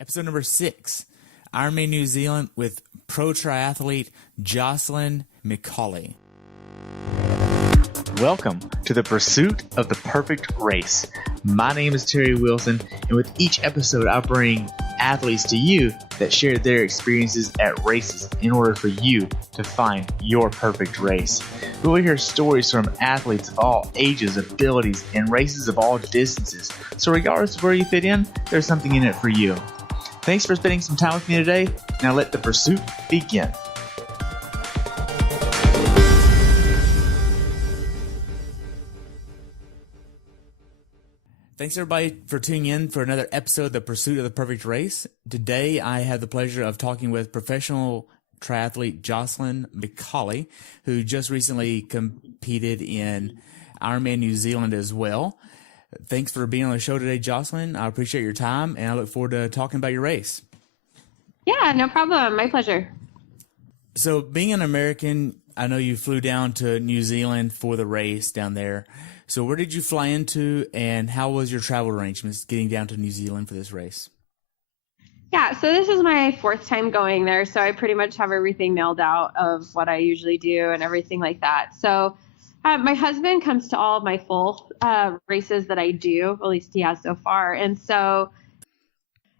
Episode number 6, Ironman New Zealand with pro triathlete Jocelyn McCauley. Welcome to the pursuit of the perfect race. My name is Terry Wilson, and with each episode I bring athletes to you that share their experiences at races in order for you to find your perfect race. We will hear stories from athletes of all ages, abilities, and races of all distances. So regardless of where you fit in, there's something in it for you. Thanks for spending some time with me today. Now let the pursuit begin. Thanks everybody for tuning in for another episode of The Pursuit of the Perfect Race. Today I have the pleasure of talking with professional triathlete Jocelyn McCauley, who just recently competed in Ironman New Zealand as well. Thanks for being on the show today, Jocelyn. I appreciate your time, and I look forward to talking about your race. Yeah, no problem. My pleasure. So being an American, I know you flew down to New Zealand for the race down there. So where did you fly into, and how was your travel arrangements getting down to New Zealand for this race? Yeah, so this is my 4th time going there, so I pretty much have everything nailed out of what I usually do and everything like that. So my husband comes to all of my full races that I do, at least he has so far. And so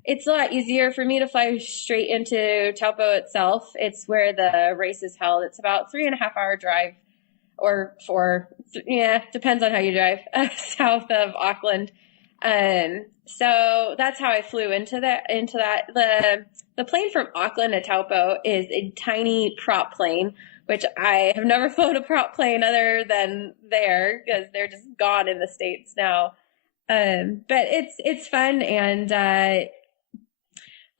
it's a lot easier for me to fly straight into Taupo itself. It's where the race is held. It's about 3.5-hour drive or 4, depends on how you drive, south of Auckland. So that's how I flew into that. The plane from Auckland to Taupo is a tiny prop plane, which I have never flown a prop plane other than there because they're just gone in the States now. But it's fun, and I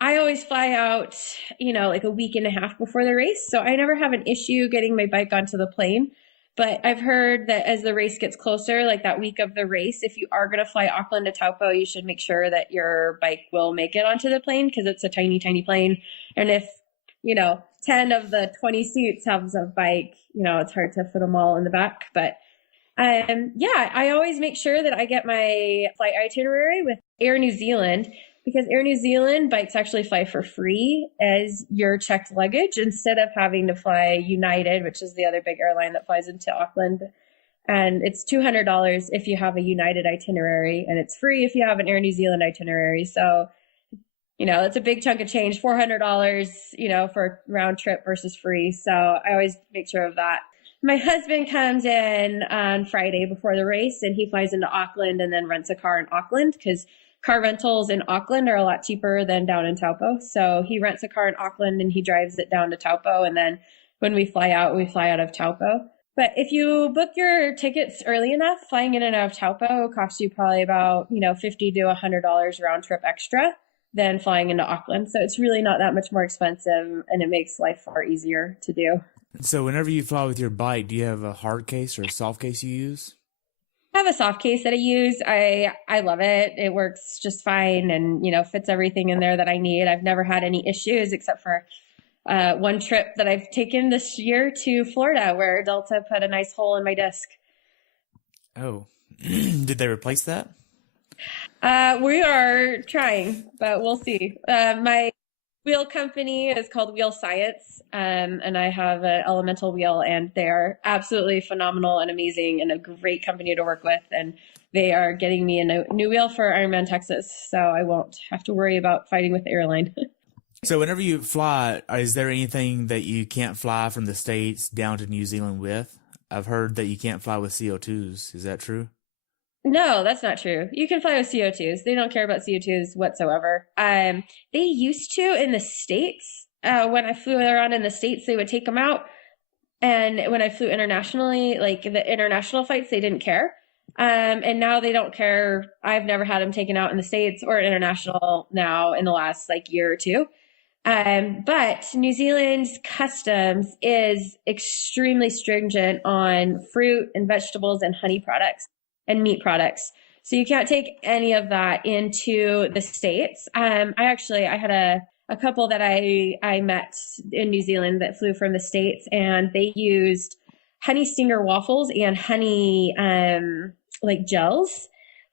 always fly out, like a week and a half before the race, so I never have an issue getting my bike onto the plane. But I've heard that as the race gets closer, like that week of the race, if you are going to fly Auckland to Taupo, you should make sure that your bike will make it onto the plane because it's a tiny, tiny plane. And if 10 of the 20 seats have a bike, it's hard to fit them all in the back. But I always make sure that I get my flight itinerary with Air New Zealand, because Air New Zealand bikes actually fly for free as your checked luggage instead of having to fly United, which is the other big airline that flies into Auckland. And it's $200 if you have a United itinerary, and it's free if you have an Air New Zealand itinerary. So it's a big chunk of change, $400, for round trip versus free. So I always make sure of that. My husband comes in on Friday before the race, and he flies into Auckland and then rents a car in Auckland because car rentals in Auckland are a lot cheaper than down in Taupo. So he rents a car in Auckland and he drives it down to Taupo. And then when we fly out of Taupo. But if you book your tickets early enough, flying in and out of Taupo costs you probably about, $50 to $100 round trip extra than flying into Auckland. So it's really not that much more expensive, and it makes life far easier to do. So whenever you fly with your bike, do you have a hard case or a soft case you use? I have a soft case that I use. I love it. It works just fine and, fits everything in there that I need. I've never had any issues except for one trip that I've taken this year to Florida where Delta put a nice hole in my disc. Oh, did they replace that? We are trying, but we'll see. My wheel company is called Wheel Science, and I have an Elemental wheel, and they are absolutely phenomenal and amazing and a great company to work with. And they are getting me a new wheel for Ironman Texas, so I won't have to worry about fighting with the airline. So whenever you fly, is there anything that you can't fly from the States down to New Zealand with? I've heard that you can't fly with CO2s. Is that true? No, that's not true. You can fly with CO2s. They don't care about CO2s whatsoever. They used to in the States. When I flew around in the States, they would take them out. And when I flew internationally, like the international flights, they didn't care. And now they don't care. I've never had them taken out in the States or international now in the last year or two. But New Zealand's customs is extremely stringent on fruit and vegetables and honey products and meat products. So you can't take any of that into the States. I had a couple that I met in New Zealand that flew from the States, and they used honey stinger waffles and honey gels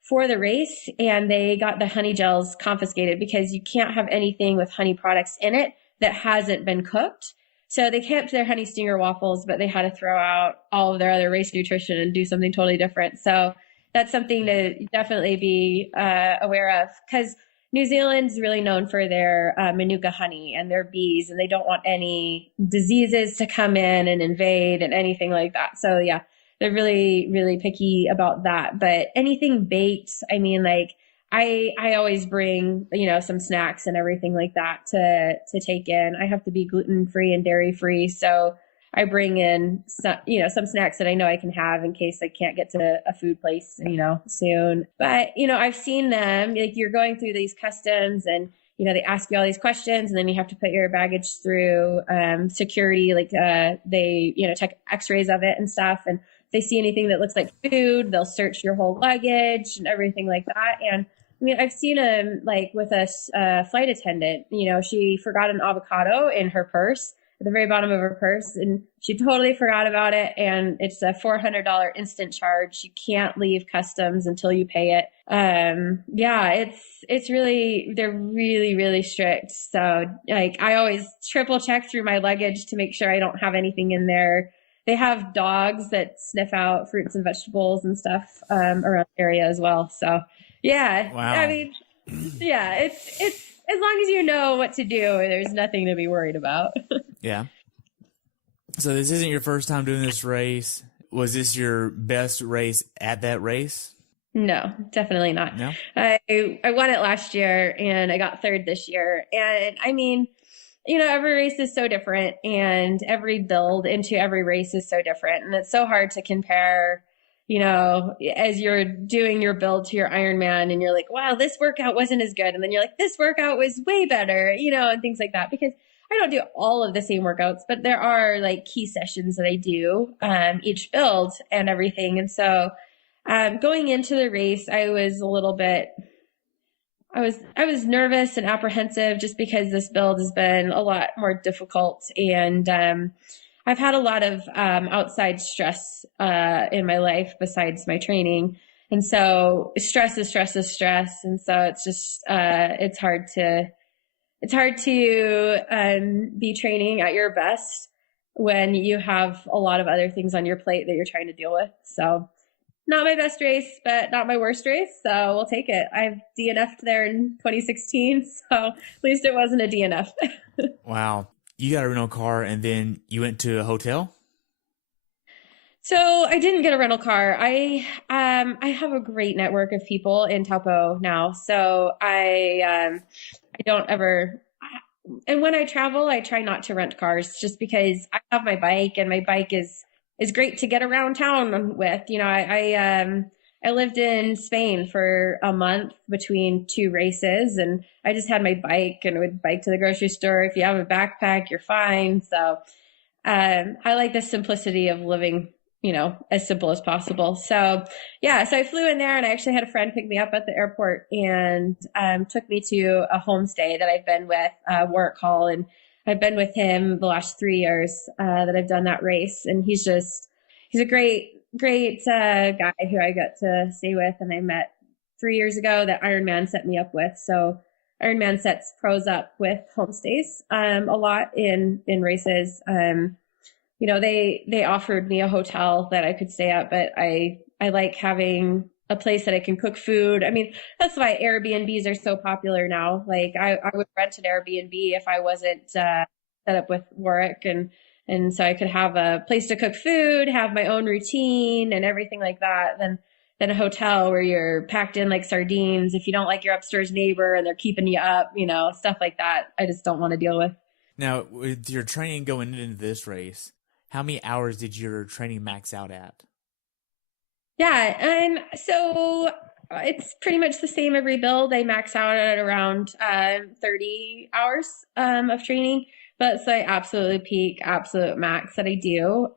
for the race, and they got the honey gels confiscated because you can't have anything with honey products in it that hasn't been cooked. So they kept their honey stinger waffles, but they had to throw out all of their other race nutrition and do something totally different. So that's something to definitely be aware of, because New Zealand's really known for their Manuka honey and their bees, and they don't want any diseases to come in and invade and anything like that. So yeah, they're really, really picky about that. But anything baked, I mean, like I always bring, some snacks and everything like that to take in. I have to be gluten-free and dairy-free. So I bring in some snacks that I know I can have in case I can't get to a food place, soon. But, I've seen them, like you're going through these customs and, they ask you all these questions, and then you have to put your baggage through security, like they, check x-rays of it and stuff. And if they see anything that looks like food, they'll search your whole luggage and everything like that. And I mean, I've seen them like with a flight attendant, she forgot an avocado in her purse at the very bottom of her purse, and she totally forgot about it. And it's a $400 instant charge. You can't leave customs until you pay it. It's really, they're really, really strict. So like, I always triple check through my luggage to make sure I don't have anything in there. They have dogs that sniff out fruits and vegetables and stuff around the area as well. So yeah, wow. I mean, yeah, it's as long as you know what to do, there's nothing to be worried about. Yeah. So this isn't your first time doing this race. Was this your best race at that race? No, definitely not. No? I won it last year and I got third this year. And I mean, every race is so different, and every build into every race is so different. And it's so hard to compare, as you're doing your build to your Ironman and you're like, wow, this workout wasn't as good. And then you're like, this workout was way better, and things like that, because I don't do all of the same workouts, but there are like key sessions that I do each build and everything. And so going into the race, I was a little bit, I was nervous and apprehensive just because this build has been a lot more difficult. And I've had a lot of outside stress in my life besides my training. And so stress is stress is stress. And so it's just, it's hard to be training at your best when you have a lot of other things on your plate that you're trying to deal with. So not my best race, but not my worst race. So we'll take it. I've DNF'd there in 2016. So at least it wasn't a DNF. Wow. You got a rental car and then you went to a hotel? So I didn't get a rental car. I have a great network of people in Taupo now. So I don't ever, and when I travel, I try not to rent cars just because I have my bike, and my bike is great to get around town with. I lived in Spain for a month between two races, and I just had my bike and would bike to the grocery store. If you have a backpack, you're fine. So I like the simplicity of living, as simple as possible. So yeah, so I flew in there, and I actually had a friend pick me up at the airport and took me to a homestay that I've been with, Warwick Hall, and I've been with him the last 3 years that I've done that race. And he's a great guy who I got to stay with, and I met 3 years ago that Ironman set me up with. So Ironman sets pros up with homestays a lot in races. They offered me a hotel that I could stay at, but I like having a place that I can cook food. I mean, that's why Airbnbs are so popular now. Like I would rent an Airbnb if I wasn't set up with Warwick, and so I could have a place to cook food, have my own routine and everything like that. Than a hotel where you're packed in like sardines. If you don't like your upstairs neighbor and they're keeping you up, stuff like that, I just don't want to deal with. Now, with your training going into this race, how many hours did your training max out at? Yeah, so it's pretty much the same every build. I max out at around 30 hours of training, but it's like absolute peak, absolute max that I do.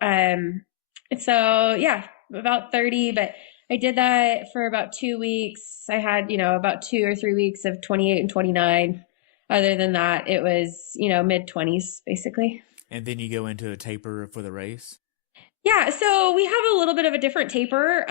So yeah, about 30, but I did that for about 2 weeks. I had, about 2 or 3 weeks of 28 and 29. Other than that, it was, mid-20s basically. And then you go into a taper for the race? Yeah, so we have a little bit of a different taper.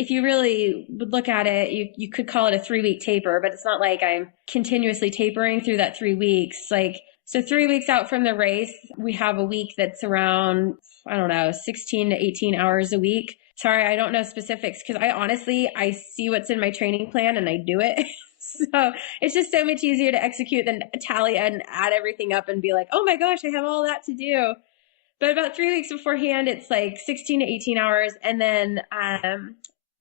if you really would look at it, you could call it a 3-week taper, but it's not like I'm continuously tapering through that 3 weeks. Like, so 3 weeks out from the race, we have a week that's around, I don't know, 16 to 18 hours a week. Sorry, I don't know specifics because I see what's in my training plan and I do it. So it's just so much easier to execute than tally and add everything up and be like, oh my gosh, I have all that to do. But about 3 weeks beforehand, it's like 16 to 18 hours. And then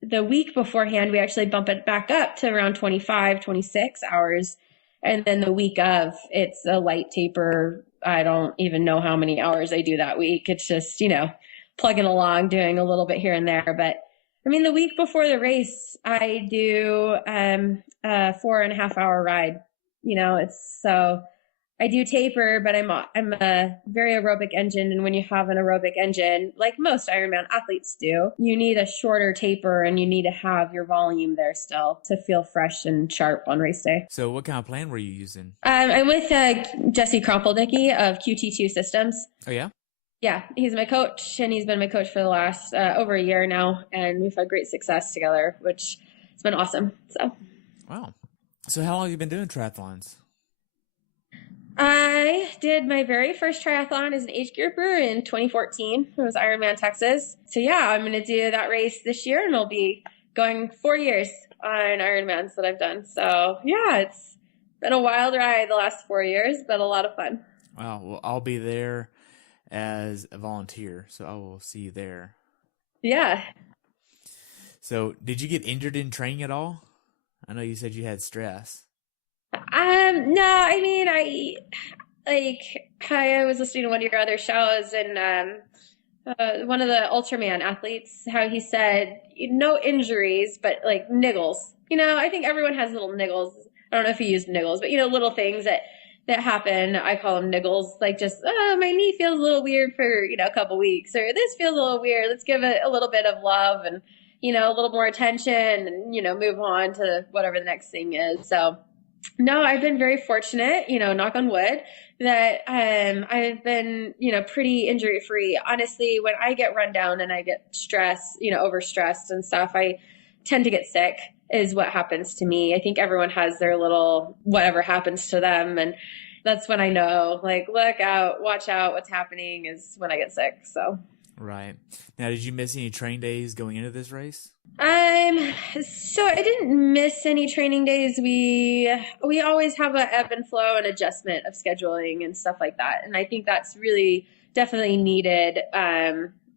the week beforehand, we actually bump it back up to around 25, 26 hours. And then the week of, it's a light taper. I don't even know how many hours I do that week. It's just, plugging along, doing a little bit here and there. But I mean, the week before the race, I do a 4.5 hour ride. So I do taper, but I'm a very aerobic engine. And when you have an aerobic engine, like most Ironman athletes do, you need a shorter taper and you need to have your volume there still to feel fresh and sharp on race day. So what kind of plan were you using? I'm with Jesse Kropelnicki of QT2 Systems. Oh, yeah? Yeah, he's my coach, and he's been my coach for the last over a year now, and we've had great success together, which has been awesome. So, wow. So how long have you been doing triathlons? I did my very first triathlon as an age grouper in 2014. It was Ironman Texas. So yeah, I'm going to do that race this year, and I'll be going 4 years on Ironmans that I've done. So yeah, it's been a wild ride the last 4 years, but a lot of fun. Wow. Well, I'll be there as a volunteer, so I will see you there. Yeah. So did you get injured in training at all? I know you said you had stress. No, I mean, I was listening to one of your other shows, and one of the Ultraman athletes, how he said, no injuries, but like niggles. I think everyone has little niggles. I don't know if he used niggles, but little things that happen. I call them niggles, like just, my knee feels a little weird for, a couple weeks, or this feels a little weird. Let's give it a little bit of love and, a little more attention and, move on to whatever the next thing is. So no, I've been very fortunate, knock on wood, that I've been, pretty injury free. Honestly, when I get run down and I get stressed, overstressed and stuff, I tend to get sick is what happens to me. I think everyone has their little whatever happens to them. And that's when I know, like, look out, watch out, what's happening is when I get sick. So. Right. Now, did you miss any training days going into this race? So I didn't miss any training days. We always have a ebb and flow and adjustment of scheduling and stuff like that. And I think that's really definitely needed,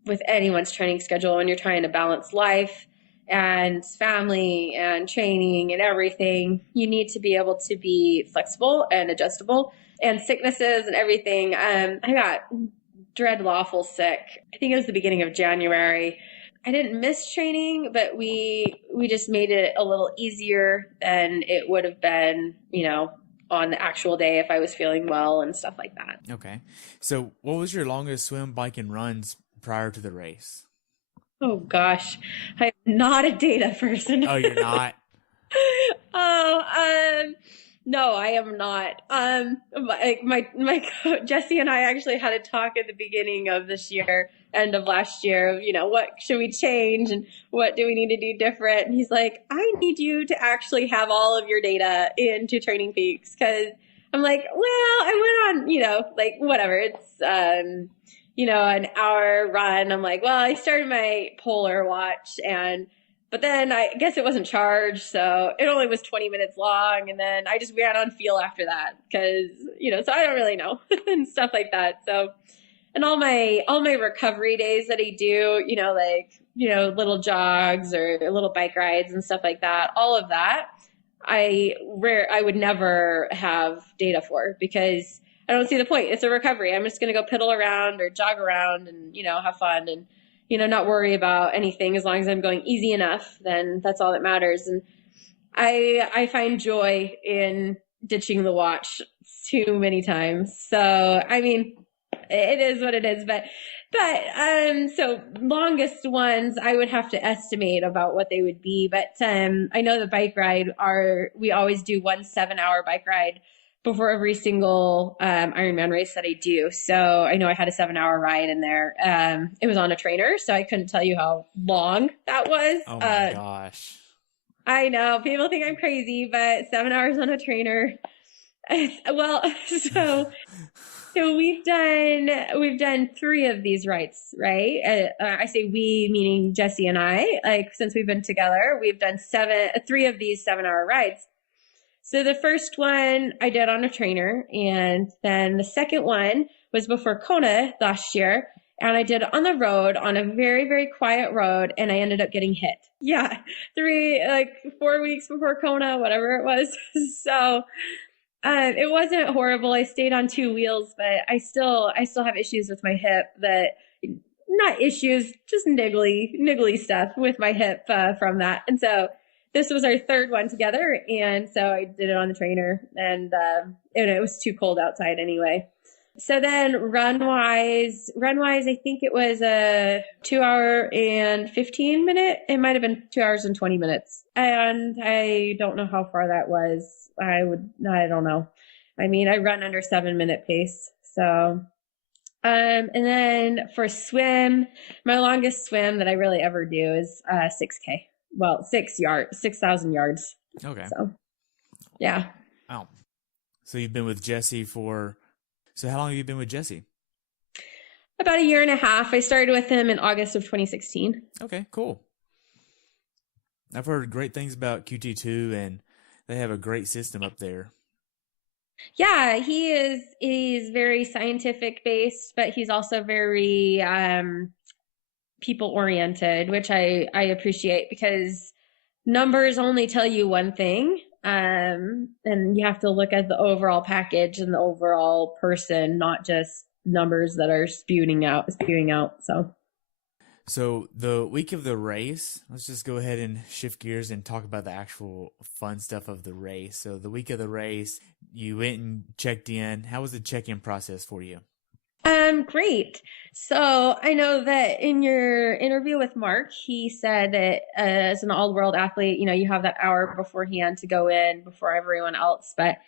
with anyone's training schedule when you're trying to balance life and family and training and everything. You need to be able to be flexible and adjustable, and sicknesses and everything. I got dread lawful sick. I think it was the beginning of January. I didn't miss training, but we just made it a little easier than it would have been, on the actual day if I was feeling well and stuff like that. Okay. So what was your longest swim, bike, and runs prior to the race? Oh, gosh. I'm not a data person. Oh, you're not? No, I am not. My coach, Jesse and I actually had a talk at the beginning of this year, end of last year, of, what should we change and what do we need to do different? And he's like, I need you to actually have all of your data into Training Peaks. Cause I'm like, well, I went on, whatever. It's, an hour run. I'm like, well, I started my Polar watch but then I guess it wasn't charged, so it only was 20 minutes long, and then I just ran on feel after that because, so I don't really know and stuff like that. So, and all my recovery days that I do, little jogs or little bike rides and stuff like that, all of that, I would never have data for because I don't see the point. It's a recovery. I'm just going to go piddle around or jog around and, have fun and, not worry about anything. As long as I'm going easy enough, then that's all that matters. And I find joy in ditching the watch too many times. So, I mean, it is what it is, but so longest ones, I would have to estimate about what they would be. But, I know the bike ride we always do 1 7-hour bike ride before every single Ironman race that I do. So I know I had a 7-hour ride in there. It was on a trainer, so I couldn't tell you how long that was. Oh my gosh. I know people think I'm crazy, but 7 hours on a trainer. Well, so we've done 3 of these rides, right? I say we, meaning Jesse and I, like since we've been together, we've done 3 of these 7-hour rides. So the first one I did on a trainer, and then the second one was before Kona last year, and I did it on the road on a very, very quiet road, and I ended up getting hit. Yeah, 4 weeks before Kona, whatever it was. So it wasn't horrible. I stayed on 2 wheels, but I still have issues with my hip. Not issues, just niggly stuff with my hip from that, and so. This was our 3rd one together, and so I did it on the trainer, and it was too cold outside anyway. So then run-wise, I think it was a 2 hour and 15 minute. It might have been 2 hours and 20 minutes. And I don't know how far that was. I don't know. I mean, I run under 7-minute pace. So, and then for swim, my longest swim that I really ever do is 6K. Well, 6,000 yards. Okay. So, yeah. Wow. So you've been with Jesse so how long have you been with Jesse? About a year and a half. I started with him in August of 2016. Okay, cool. I've heard great things about QT2, and they have a great system up there. Yeah, he's very scientific based, but he's also very, people oriented, which I appreciate, because numbers only tell you one thing. And you have to look at the overall package and the overall person, not just numbers that are spewing out. So the week of the race, let's just go ahead and shift gears and talk about the actual fun stuff of the race. So the week of the race, you went and checked in. How was the check-in process for you? Great. So I know that in your interview with Mark, he said that as an all-world athlete, you have that hour beforehand to go in before everyone else. But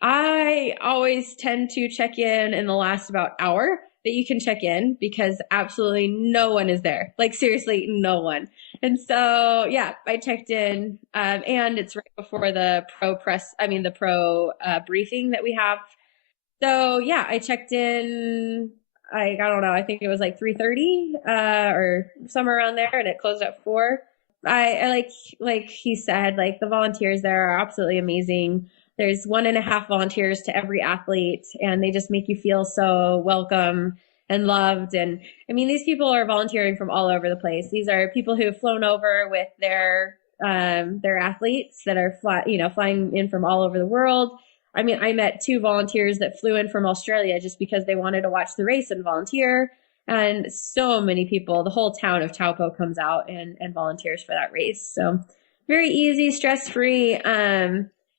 I always tend to check in the last about hour that you can check in, because absolutely no one is there. Like seriously, no one. And so, yeah, I checked in, and it's right before the pro briefing that we have. So yeah, I checked in, I don't know, I think it was like 3:30 or somewhere around there, and it closed at 4. I like he said, like the volunteers there are absolutely amazing. There's 1.5 volunteers to every athlete, and they just make you feel so welcome and loved. And I mean, these people are volunteering from all over the place. These are people who have flown over with their athletes that are flying in from all over the world. I mean, I met 2 volunteers that flew in from Australia just because they wanted to watch the race and volunteer. And so many people, the whole town of Taupo comes out and volunteers for that race. So very easy, stress-free.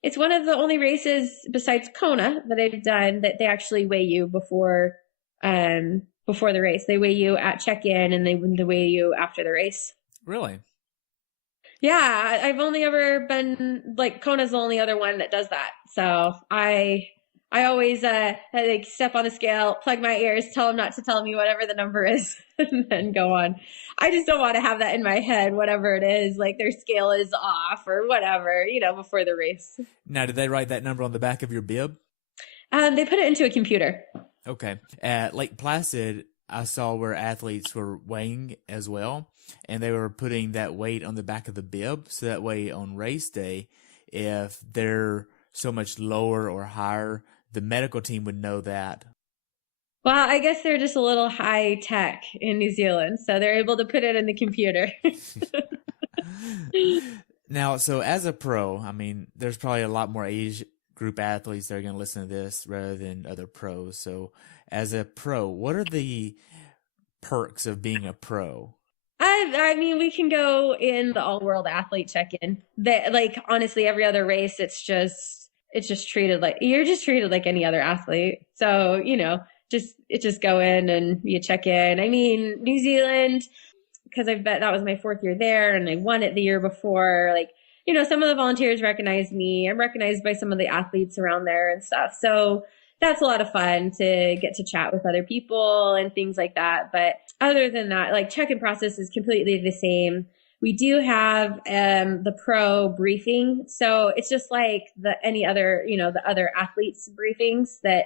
It's one of the only races besides Kona that I've done that they actually weigh you before the race. They weigh you at check-in, and they weigh you after the race. Really? Yeah, I've only ever been, like, Kona's the only other one that does that. So I always step on the scale, plug my ears, tell them not to tell me whatever the number is, and then go on. I just don't want to have that in my head, whatever it is, like their scale is off or whatever, before the race. Now, did they write that number on the back of your bib? They put it into a computer. Okay. At Lake Placid, I saw where athletes were weighing as well, and they were putting that weight on the back of the bib, so that way on race day, if they're so much lower or higher, the medical team would know that. Well, I guess they're just a little high tech in New Zealand, so they're able to put it in the computer. Now, so as a pro, I mean, there's probably a lot more age group athletes that are going to listen to this rather than other pros. So as a pro, what are the perks of being a pro? I mean, we can go in the all-world athlete check-in. Like, honestly, every other race, it's just treated like, you're just treated like any other athlete. So, just go in and you check in. I mean, New Zealand, because that was my 4th year there, and I won it the year before. Like, some of the volunteers recognize me. I'm recognized by some of the athletes around there and stuff. So that's a lot of fun to get to chat with other people and things like that. But other than that, like check-in process is completely the same. We do have the pro briefing. So it's just like any other, the other athletes briefings that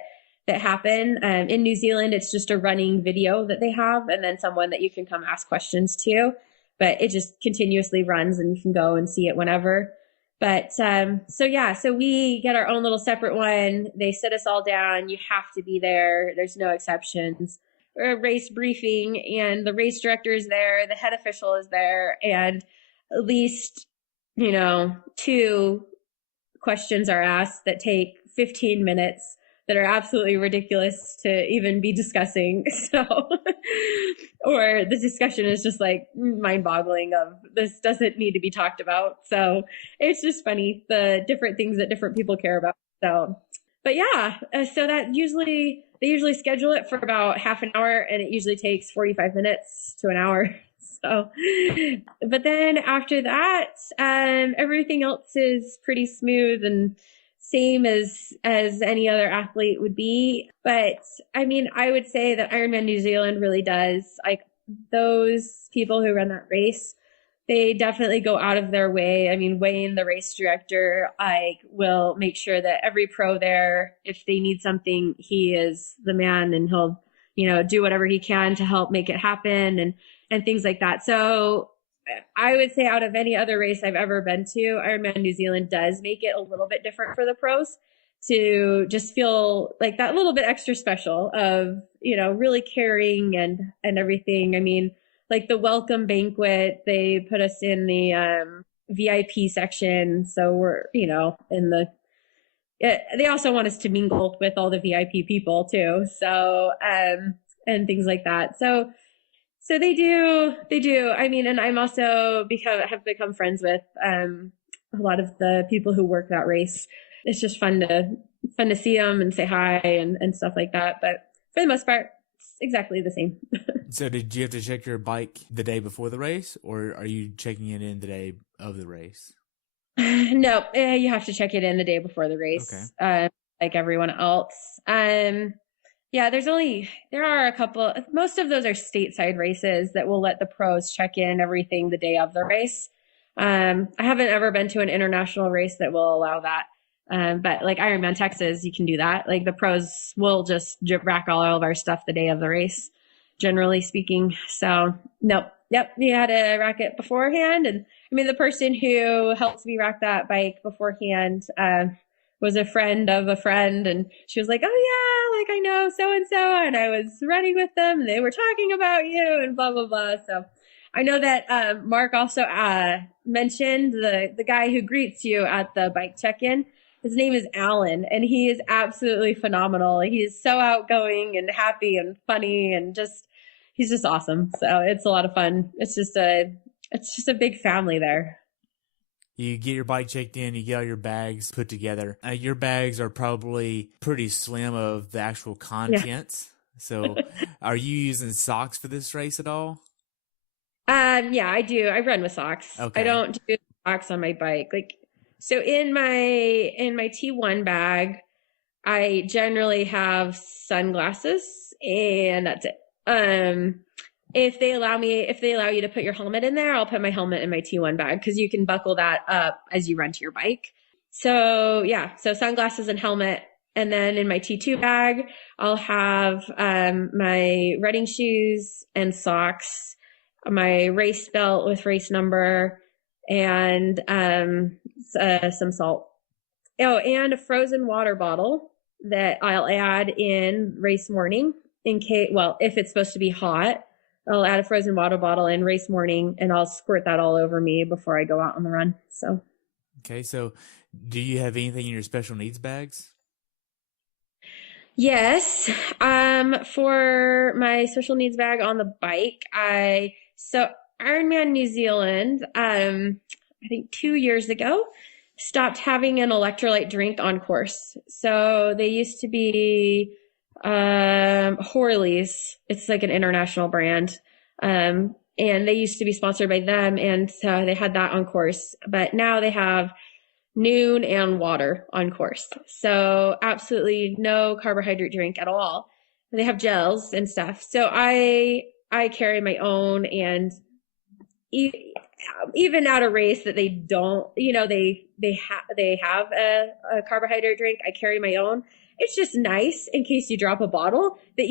happen. In New Zealand, it's just a running video that they have, and then someone that you can come ask questions to. But it just continuously runs and you can go and see it whenever. But so we get our own little separate one. They sit us all down. You have to be there. There's no exceptions. We're a race briefing, and the race director is there. The head official is there. And at least, 2 questions are asked that take 15 minutes that are absolutely ridiculous to even be discussing. So, or the discussion is just like mind-boggling of this doesn't need to be talked about. So it's just funny, the different things that different people care about. So, but yeah, so they usually schedule it for about half an hour, and it usually takes 45 minutes to an hour. So, but then after that, everything else is pretty smooth and same as any other athlete would be. But I mean, I would say that Ironman New Zealand really does, like, those people who run that race, they definitely go out of their way. I mean, Wayne, the race director, will make sure that every pro there, if they need something, he is the man, and he'll, do whatever he can to help make it happen and things like that. So I would say out of any other race I've ever been to, Ironman New Zealand does make it a little bit different for the pros to just feel like that little bit extra special of, really caring and everything. I mean, like the welcome banquet, they put us in the VIP section. So we're, they also want us to mingle with all the VIP people too. So, and things like that. So they do. I mean, and I'm also have become friends with a lot of the people who work that race. It's just fun to see them and say hi and stuff like that. But for the most part, it's exactly the same. So did you have to check your bike the day before the race, or are you checking it in the day of the race? No, you have to check it in the day before the race, okay. Like everyone else. Yeah, there are a couple, most of those are stateside races that will let the pros check in everything the day of the race. I haven't ever been to an international race that will allow that. But like Ironman Texas, you can do that. Like the pros will just rack all of our stuff the day of the race, generally speaking. So we had to rack it beforehand. And I mean, the person who helped me rack that bike beforehand, was a friend of a friend, and she was like, "Oh yeah, like I know so-and-so, and I was running with them, and they were talking about you, and blah, blah, blah." So I know that Mark also mentioned the guy who greets you at the bike check-in. His name is Alan, and he is absolutely phenomenal. He is so outgoing and happy and funny, and he's just awesome. So it's a lot of fun. It's just a big family there. You get your bike checked in, you get all your bags put together. Your bags are probably pretty slim of the actual contents. Yeah. So are you using socks for this race at all? Yeah, I do. I run with socks. Okay. I don't do socks on my bike. Like, so in my T1 bag, I generally have sunglasses, and that's it. If they allow you to put your helmet in there, I'll put my helmet in my T1 bag, because you can buckle that up as you run to your bike. So yeah, so sunglasses and helmet. And then in my T2 bag, I'll have my running shoes and socks, my race belt with race number, and some salt. Oh, and a frozen water bottle that I'll add in race morning if it's supposed to be hot. I'll add a frozen water bottle in race morning, and I'll squirt that all over me before I go out on the run. So, okay. So do you have anything in your special needs bags? Yes. For my special needs bag on the bike, Ironman New Zealand, I think 2 years ago, stopped having an electrolyte drink on course. So they used to be Horley's. It's like an international brand. And and they used to be sponsored by them. And so they had that on course, but now they have noon and water on course. So absolutely no carbohydrate drink at all. They have gels and stuff. So I carry my own, and even at a race that they don't, they have a carbohydrate drink, I carry my own. It's just nice in case you drop a bottle that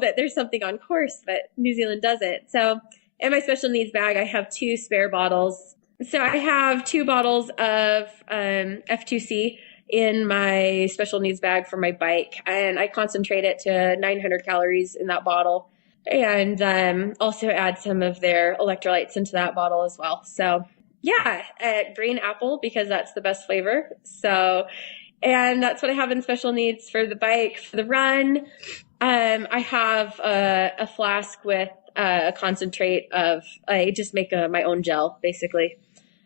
that there's something on course, but New Zealand doesn't. So in my special needs bag, I have 2 spare bottles. So I have 2 bottles of F2C in my special needs bag for my bike, and I concentrate it to 900 calories in that bottle, and also add some of their electrolytes into that bottle as well. So yeah, green apple, because that's the best flavor. So, and that's what I have in special needs for the bike. For the run, I have a flask with a concentrate of, I just make my own gel, basically,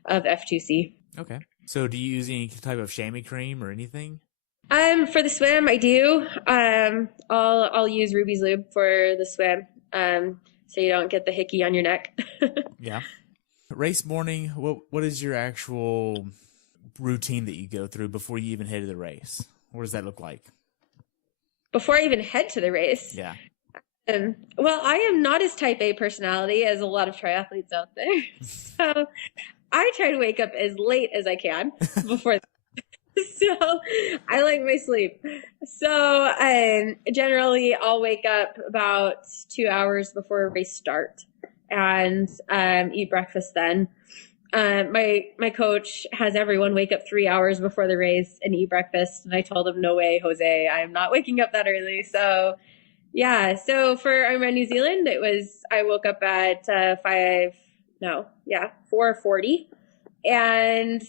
of F2C. Okay. So do you use any type of chamois cream or anything? For the swim, I do. I'll use Ruby's Lube for the swim, so you don't get the hickey on your neck. Yeah. Race morning, what is your actual routine that you go through before you even head to the race? What does that look like? Before I even head to the race? Yeah. Well, I am not as type A personality as a lot of triathletes out there. So I try to wake up as late as I can before. So I like my sleep. So generally I'll wake up about 2 hours before a race start and eat breakfast then. My coach has everyone wake up 3 hours before the race and eat breakfast. And I told him, no way, Jose, I'm not waking up that early. So yeah. So for Ironman New Zealand, I woke up at 4:40 and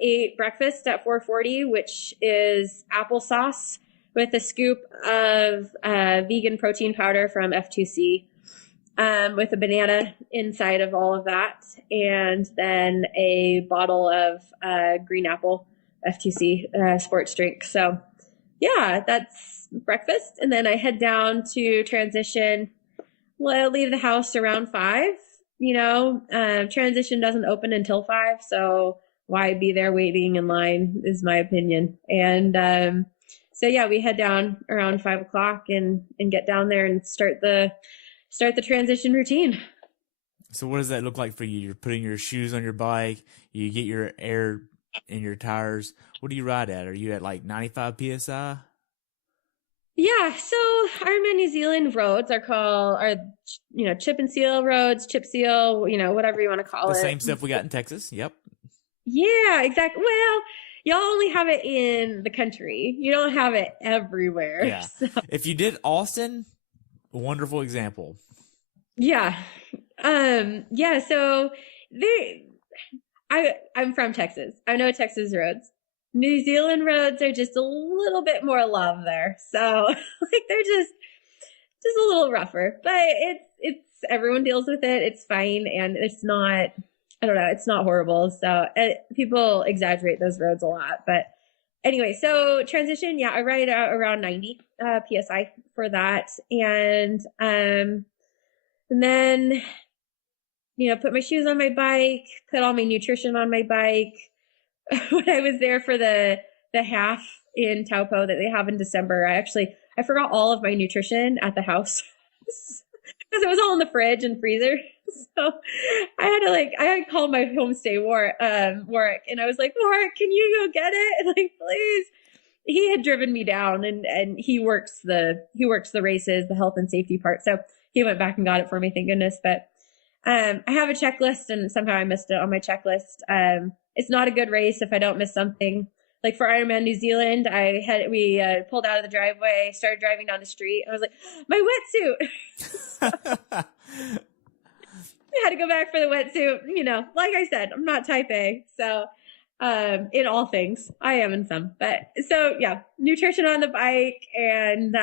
ate breakfast at 4:40, which is applesauce with a scoop of vegan protein powder from F2C, with a banana inside of all of that, and then a bottle of green apple F2C sports drink. So yeah, that's breakfast. And then I head down to transition. Well, I leave the house around 5. Transition doesn't open until 5. So why be there waiting in line is my opinion. And so yeah, we head down around 5 o'clock and get down there and start the transition routine. So what does that look like for you? You're putting your shoes on your bike, you get your air in your tires. What do you ride at? Are you at like 95 PSI? Yeah, so Ironman New Zealand roads are chip and seal roads, chip seal, whatever you want to call it. The same stuff we got in Texas. Yep. Yeah, exactly. Well, y'all only have it in the country. You don't have it everywhere. Yeah. So. If you did Austin, a wonderful example. Yeah. Yeah, so I'm from Texas. I know Texas roads. New Zealand roads are just a little bit more love there. So they're just a little rougher, but it's everyone deals with it. It's fine. And it's not, I don't know, it's not horrible. So people exaggerate those roads a lot, but anyway, so transition. Yeah. I ride around 90 PSI for that. And then, put my shoes on my bike, put all my nutrition on my bike. When I was there for the half in Taupo that they have in December, I forgot all of my nutrition at the house because it was all in the fridge and freezer. So I had to call my homestay Warwick, and I was like, Warwick, can you go get it? And please. He had driven me down, and he works the races, the health and safety part. So he went back and got it for me, thank goodness. But I have a checklist, and somehow I missed it on my checklist. It's not a good race if I don't miss something. Like for Ironman New Zealand, we pulled out of the driveway, started driving down the street, and I was like, my wetsuit. I had to go back for the wetsuit. Like I said, I'm not type A. So in all things, I am in some. But so yeah, nutrition on the bike, and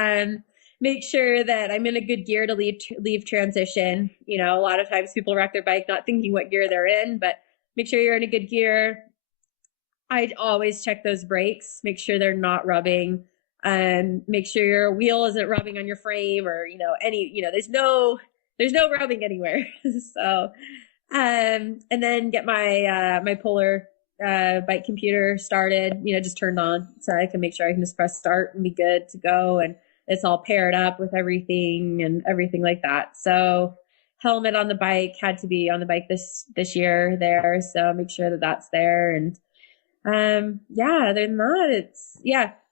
make sure that I'm in a good gear to leave transition. A lot of times people wreck their bike not thinking what gear they're in, but make sure you're in a good gear. I'd always check those brakes, make sure they're not rubbing, make sure your wheel isn't rubbing on your frame or, there's there's no rubbing anywhere. So, and then get my, my Polar, bike computer started, just turned on so I can make sure I can just press start and be good to go. And it's all paired up with everything and everything like that. So helmet on the bike had to be on the bike this year there. So make sure that that's there. And, other than that,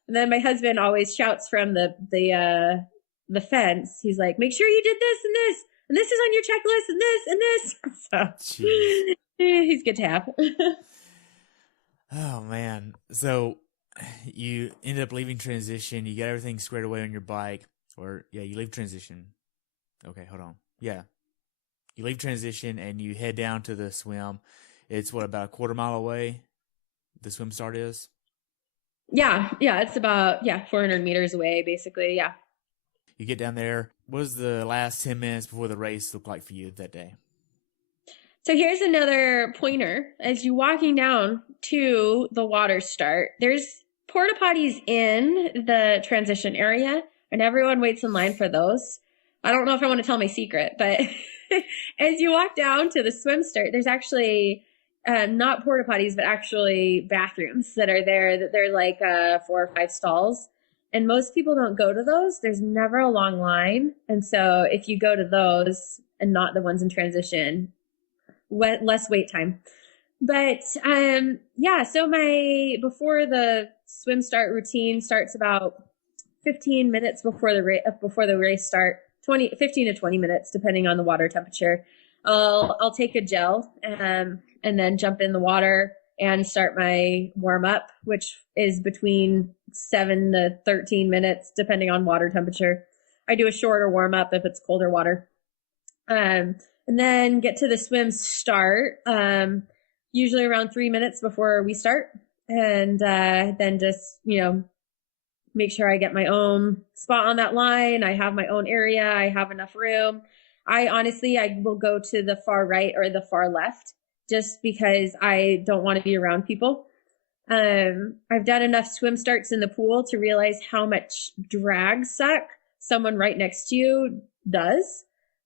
And then my husband always shouts from the fence. He's like, make sure you did this and this is on your checklist and this and this. So he's good to have. Oh man. So you ended up leaving transition. You got everything squared away on your bike, you leave transition. Okay, hold on. Yeah. You leave transition and you head down to the swim. It's about a quarter mile away the swim start is? Yeah. It's about 400 meters away, basically. Yeah. You get down there. What does the last 10 minutes before the race look like for you that day? So here's another pointer. As you're walking down to the water start, there's porta potties in the transition area, and everyone waits in line for those. I don't know if I want to tell my secret, but as you walk down to the swim start, there's actually not porta potties, but actually bathrooms that are there. That they're like 4 or 5 stalls, and most people don't go to those. There's never a long line, and so if you go to those and not the ones in transition, less wait time. But so before the swim start routine starts about 15 minutes before the race start, 15 to 20 minutes depending on the water temperature. I'll take a gel and then jump in the water and start my warm up, which is between 7 to 13 minutes depending on water temperature. I do a shorter warm up if it's colder water. And then get to the swim start, usually around 3 minutes before we start. And then just, make sure I get my own spot on that line. I have my own area. I have enough room. I will go to the far right or the far left just because I don't want to be around people. I've done enough swim starts in the pool to realize how much drag suck someone right next to you does,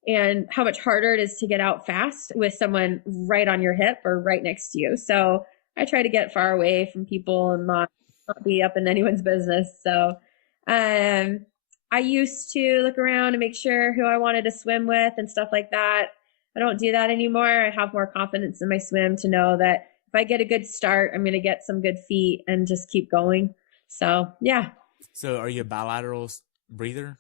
and how much harder it is to get out fast with someone right on your hip or right next to you. So I try to get far away from people and not be up in anyone's business. So I used to look around and make sure who I wanted to swim with and stuff like that. I don't do that anymore. I have more confidence in my swim to know that if I get a good start, I'm going to get some good feet and just keep going. So, yeah. So are you a bilateral breather?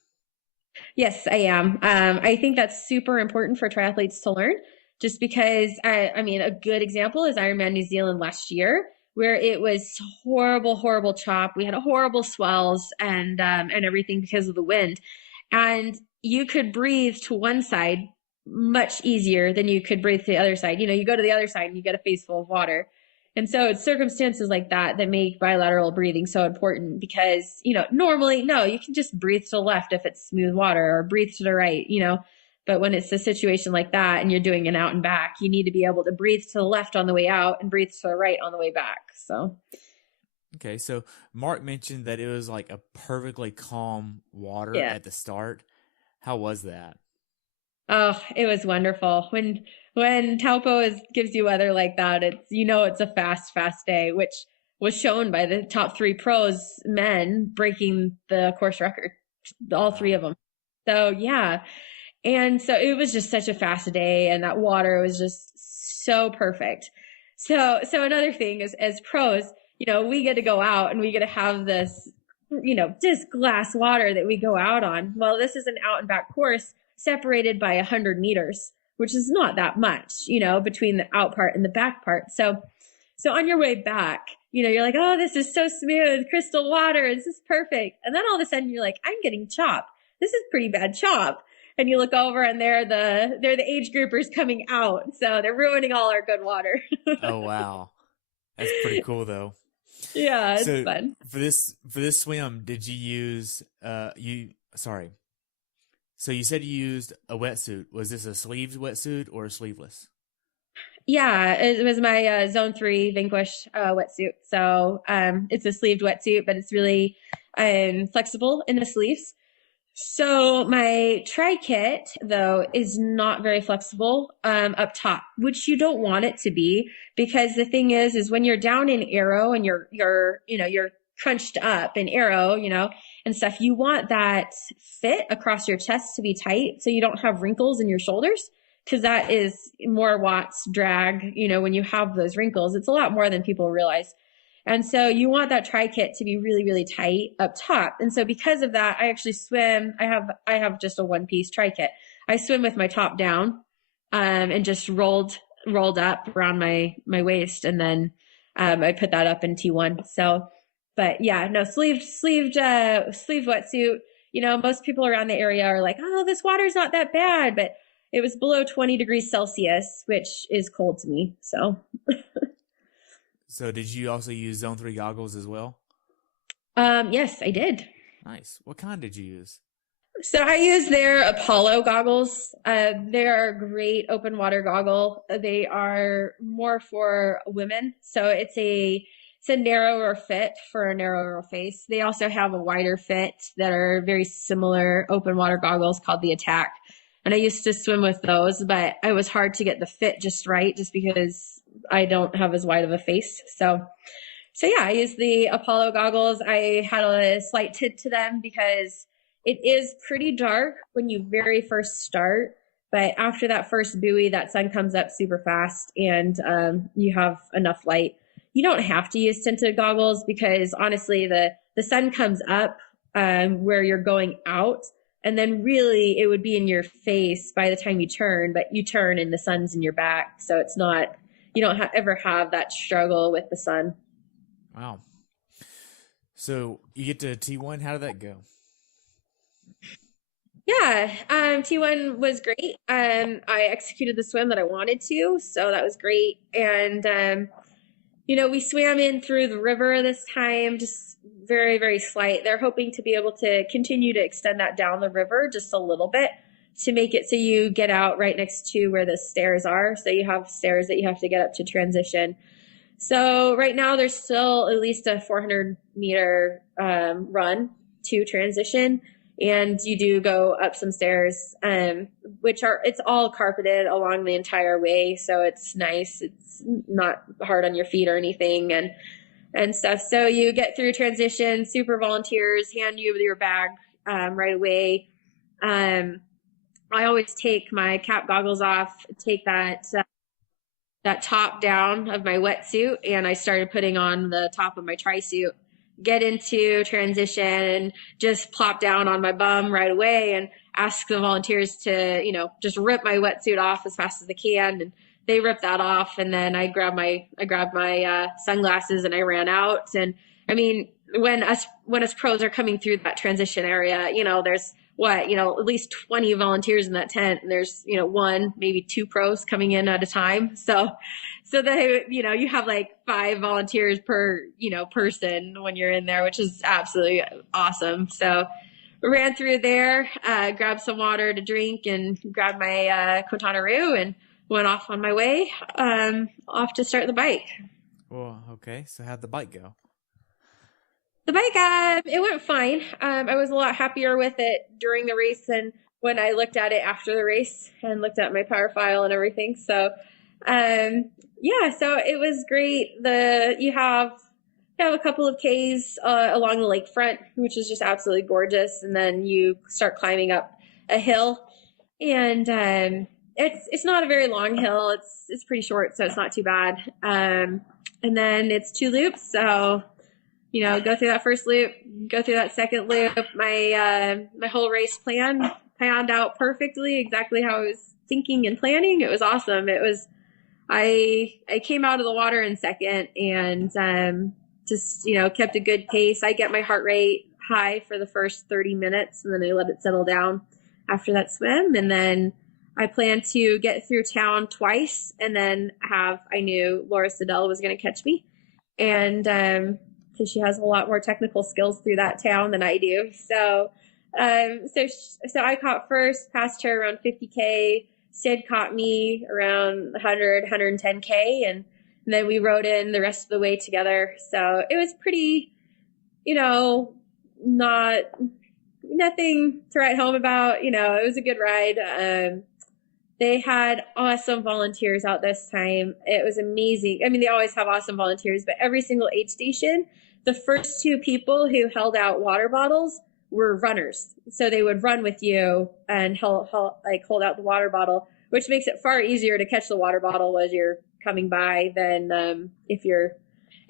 Yes, I am. I think that's super important for triathletes to learn, just because a good example is Ironman New Zealand last year, where it was horrible chop. We had horrible swells and everything because of the wind, and you could breathe to one side much easier than you could breathe to the other side. You go to the other side and you get a face full of water. And so it's circumstances like that make bilateral breathing so important, because, normally, no, you can just breathe to the left if it's smooth water, or breathe to the right, but when it's a situation like that and you're doing an out and back, you need to be able to breathe to the left on the way out and breathe to the right on the way back. So. Okay. So Mark mentioned that it was like a perfectly calm water at the start. How was that? Oh, it was wonderful. When Taupo gives you weather like that, it's a fast day, which was shown by the top 3 pros men breaking the course record, all 3 of them. So, yeah. And so it was just such a fast day, and that water was just so perfect. So another thing is, as pros, we get to go out and we get to have this, just glass water that we go out on. Well, this is an out and back course separated by 100 meters, which is not that much, between the out part and the back part. So on your way back, you're like, oh, this is so smooth, crystal water. This is perfect. And then all of a sudden you're like, I'm getting chop. This is pretty bad chop. And you look over and they're the age groupers coming out. So they're ruining all our good water. Oh, wow. That's pretty cool though. Yeah, it's fun. For this swim, did you use, So you said you used a wetsuit. Was this a sleeved wetsuit or a sleeveless? Yeah, it was my Zone 3 Vanquish wetsuit. So it's a sleeved wetsuit, but it's really flexible in the sleeves. So my tri kit though is not very flexible up top, which you don't want it to be, because the thing is when you're down in aero and you're crunched up in aero, and stuff, you want that fit across your chest to be tight so you don't have wrinkles in your shoulders, because that is more watts drag. When you have those wrinkles, it's a lot more than people realize. And so you want that tri kit to be really, really tight up top. And so because of that, I actually swim. I have just a one piece tri kit. I swim with my top down, and just rolled up around my waist. And then, I put that up in T1. So, but yeah, no, sleeved wetsuit. Most people around the area are like, oh, this water's not that bad, but it was below 20 degrees Celsius, which is cold to me. So. So did you also use Zone 3 goggles as well? Yes, I did. Nice. What kind did you use? So I use their Apollo goggles. They are a great open water goggle. They are more for women. So it's a narrower fit for a narrower face. They also have a wider fit that are very similar open water goggles called the Attack. And I used to swim with those, but it was hard to get the fit just right, just because I don't have as wide of a face. So yeah, I used the Apollo goggles. I had a slight tint to them because it is pretty dark when you very first start, but after that first buoy, that sun comes up super fast and you have enough light. You don't have to use tinted goggles because honestly, the sun comes up where you're going out. And then really it would be in your face by the time you turn, but you turn and the sun's in your back. So it's not, you don't ever have that struggle with the sun. Wow. So you get to T1. How did that go? Yeah. T1 was great. I executed the swim that I wanted to. So that was great. And, we swam in through the river this time, just very, very slight. They're hoping to be able to continue to extend that down the river just a little bit to make it so you get out right next to where the stairs are. So you have stairs that you have to get up to transition. So right now there's still at least a 400 meter run to transition. And you do go up some stairs, it's all carpeted along the entire way. So it's nice. It's not hard on your feet or anything and stuff. So you get through transition, super volunteers hand you your bag right away. I always take my cap goggles off, take that top down of my wetsuit, and I started putting on the top of my tri-suit, get into transition and just plop down on my bum right away and ask the volunteers to, just rip my wetsuit off as fast as they can. And they ripped that off. And then I grabbed my sunglasses and I ran out. And I mean, when us pros are coming through that transition area, there's at least 20 volunteers in that tent, and there's, one, maybe two pros coming in at a time. So they, you have like 5 volunteers per, person when you're in there, which is absolutely awesome. So we ran through there, grabbed some water to drink and grabbed my Kotanaroo and went off on my way, off to start the bike. Well, okay. So how'd the bike go? The bike, it went fine. I was a lot happier with it during the race than when I looked at it after the race and looked at my power file and everything. So, so it was great. You have a couple of Ks along the lakefront, which is just absolutely gorgeous. And then you start climbing up a hill, and it's not a very long hill. It's pretty short, so it's not too bad. And then it's 2 loops, so go through that first loop, go through that second loop. My whole race planned out perfectly, exactly how I was thinking and planning. It was awesome. I came out of the water in second and just kept a good pace. I get my heart rate high for the first 30 minutes, and then I let it settle down after that swim. And then I planned to get through town twice, and then I knew Laura Siddell was going to catch me, and because she has a lot more technical skills through that town than I do. So I caught first, passed her around 50K. Sid caught me around 100, 110K, and then we rode in the rest of the way together. So it was pretty, not nothing to write home about. It was a good ride. They had awesome volunteers out this time. It was amazing. I mean, they always have awesome volunteers, but every single aid station, the first two people who held out water bottles were runners. So they would run with you and hold out the water bottle, which makes it far easier to catch the water bottle as you're coming by than if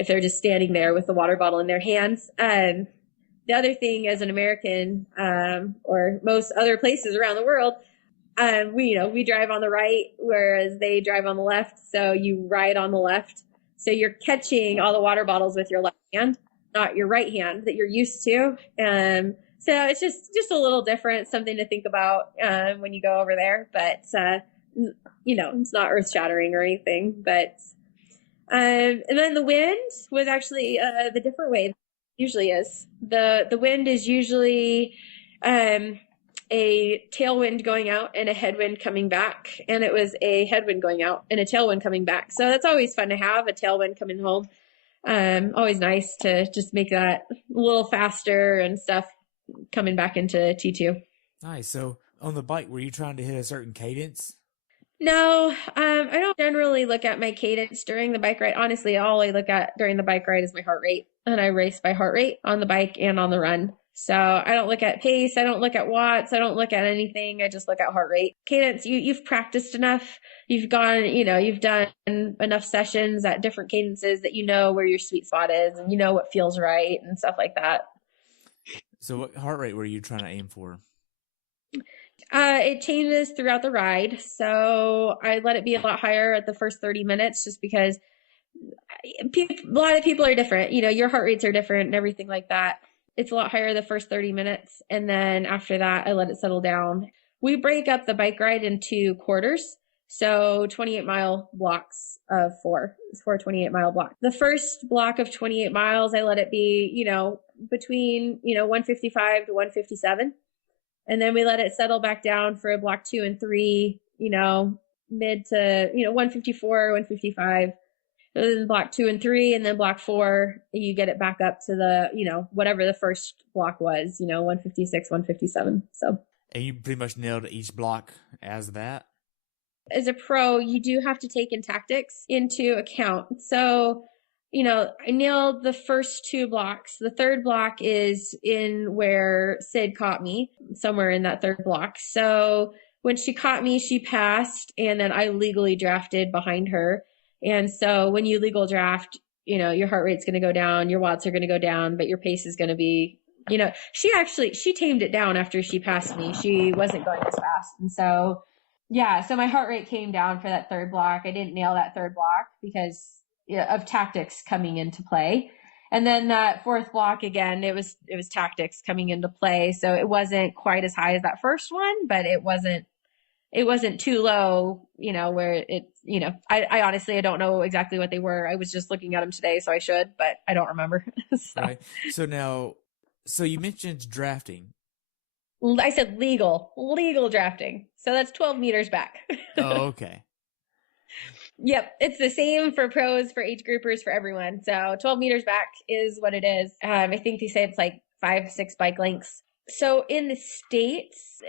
they're just standing there with the water bottle in their hands. The other thing, as an American, or most other places around the world, we drive on the right, whereas they drive on the left. So you ride on the left. So you're catching all the water bottles with your left hand, not your right hand that you're used to. So it's just a little different, something to think about when you go over there. But it's not earth shattering or anything. But and then the wind was actually the different way it usually is. The wind is usually a tailwind going out and a headwind coming back. And it was a headwind going out and a tailwind coming back. So that's always fun to have, a tailwind coming home. Always nice to just make that a little faster and stuff coming back into T2. Nice. So on the bike, were you trying to hit a certain cadence? No, I don't generally look at my cadence during the bike ride. Honestly, all I look at during the bike ride is my heart rate. And I race by heart rate on the bike and on the run. So I don't look at pace. I don't look at watts. I don't look at anything. I just look at heart rate. Cadence, you've practiced enough. You've done enough sessions at different cadences that you know where your sweet spot is and you know what feels right and stuff like that. So what heart rate were you trying to aim for? It changes throughout the ride. So I let it be a lot higher at the first 30 minutes just because a lot of people are different. Your heart rates are different and everything like that. It's a lot higher the first 30 minutes. And then after that, I let it settle down. We break up the bike ride into quarters. So 28-mile blocks of 4 28-mile blocks. The first block of 28 miles, I let it be, between, 155 to 157. And then we let it settle back down for block 2 and 3, mid to, 154, 155. And then block 2 and 3, and then block 4, you get it back up to the, whatever the first block was, 156, 157. So. And you pretty much nailed each block as that? As a pro, you do have to take in tactics into account. So, I nailed the first 2 blocks. The third block is in where Sid caught me, somewhere in that third block. So when she caught me, she passed, and then I legally drafted behind her. And so when you legal draft, your heart rate's going to go down, your watts are going to go down, but your pace is going to be, she tamed it down after she passed me. She wasn't going as fast. And so, so my heart rate came down for that third block. I didn't nail that third block because of tactics coming into play. And then that fourth block, again, it was tactics coming into play. So it wasn't quite as high as that first one, but it wasn't too low, where it, I honestly, I don't know exactly what they were. I was just looking at them today, so I should, but I don't remember. So. Right. So you mentioned drafting. I said legal drafting. So that's 12 meters back. Oh, okay. Yep. It's the same for pros, for age groupers, for everyone. So 12 meters back is what it is. I think they say it's like 5-6 bike lengths. So in the States,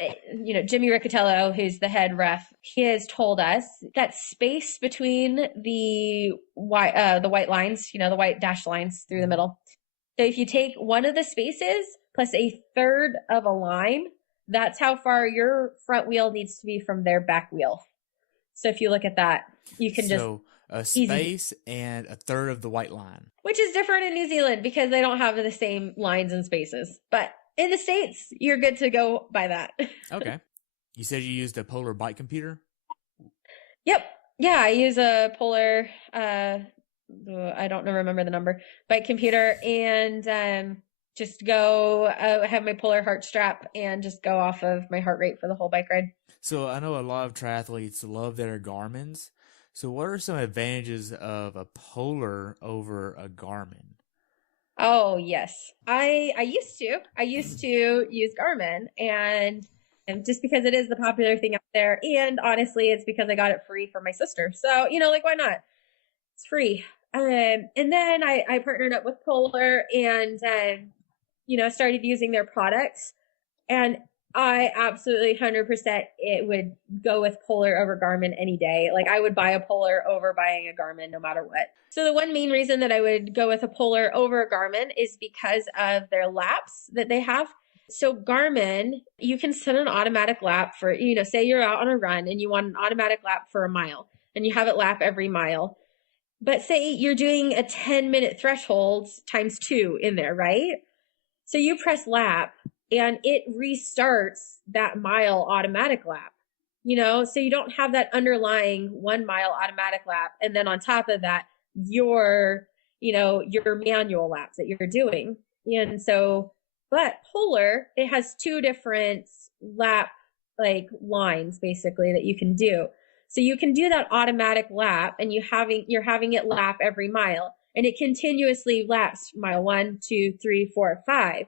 Jimmy Riccatello, who's the head ref, he has told us that space between the white lines, the white dashed lines through the middle. So if you take one of the spaces plus a third of a line, that's how far your front wheel needs to be from their back wheel. So if you look at that, you can a space and a third of the white line. Which is different in New Zealand because they don't have the same lines and spaces. But in the States, you're good to go by that. Okay. You said you used a Polar bike computer? Yep. Yeah, I use a Polar, I don't remember the number, bike computer, and just go, have my Polar heart strap and just go off of my heart rate for the whole bike ride. So I know a lot of triathletes love their Garmin's. So what are some advantages of a Polar over a Garmin? Oh, yes. I used to use Garmin, and just because it is the popular thing out there. And honestly, it's because I got it free from my sister. So, why not? It's free. And then I partnered up with Polar and, started using their products. And I absolutely 100% it would go with Polar over Garmin any day. Like I would buy a Polar over buying a Garmin no matter what. So the one main reason that I would go with a Polar over a Garmin is because of their laps that they have. So Garmin, you can set an automatic lap for, say you're out on a run and you want an automatic lap for a mile and you have it lap every mile. But say you're doing a 10-minute threshold times 2 in there, right? So you press lap and it restarts that mile automatic lap, so you don't have that underlying 1 mile automatic lap. And then on top of that, your manual laps that you're doing. And so, but Polar, it has 2 different lap lines basically that you can do. So you can do that automatic lap and you're having it lap every mile and it continuously laps mile 1, 2, 3, 4, 5.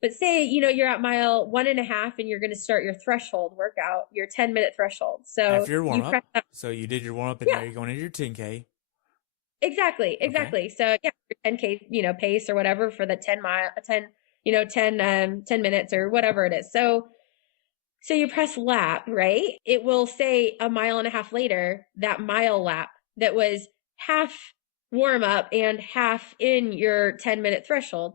But say, you're at mile 1.5 and you're going to start your threshold workout, your 10-minute threshold. So after your warm up, so you did your warm up and now you're going into your 10K. Exactly. Okay. So yeah, 10K, pace or whatever for the 10 minutes or whatever it is. So you press lap, right? It will say a mile and a half later, that mile lap that was half warm up and half in your 10-minute threshold.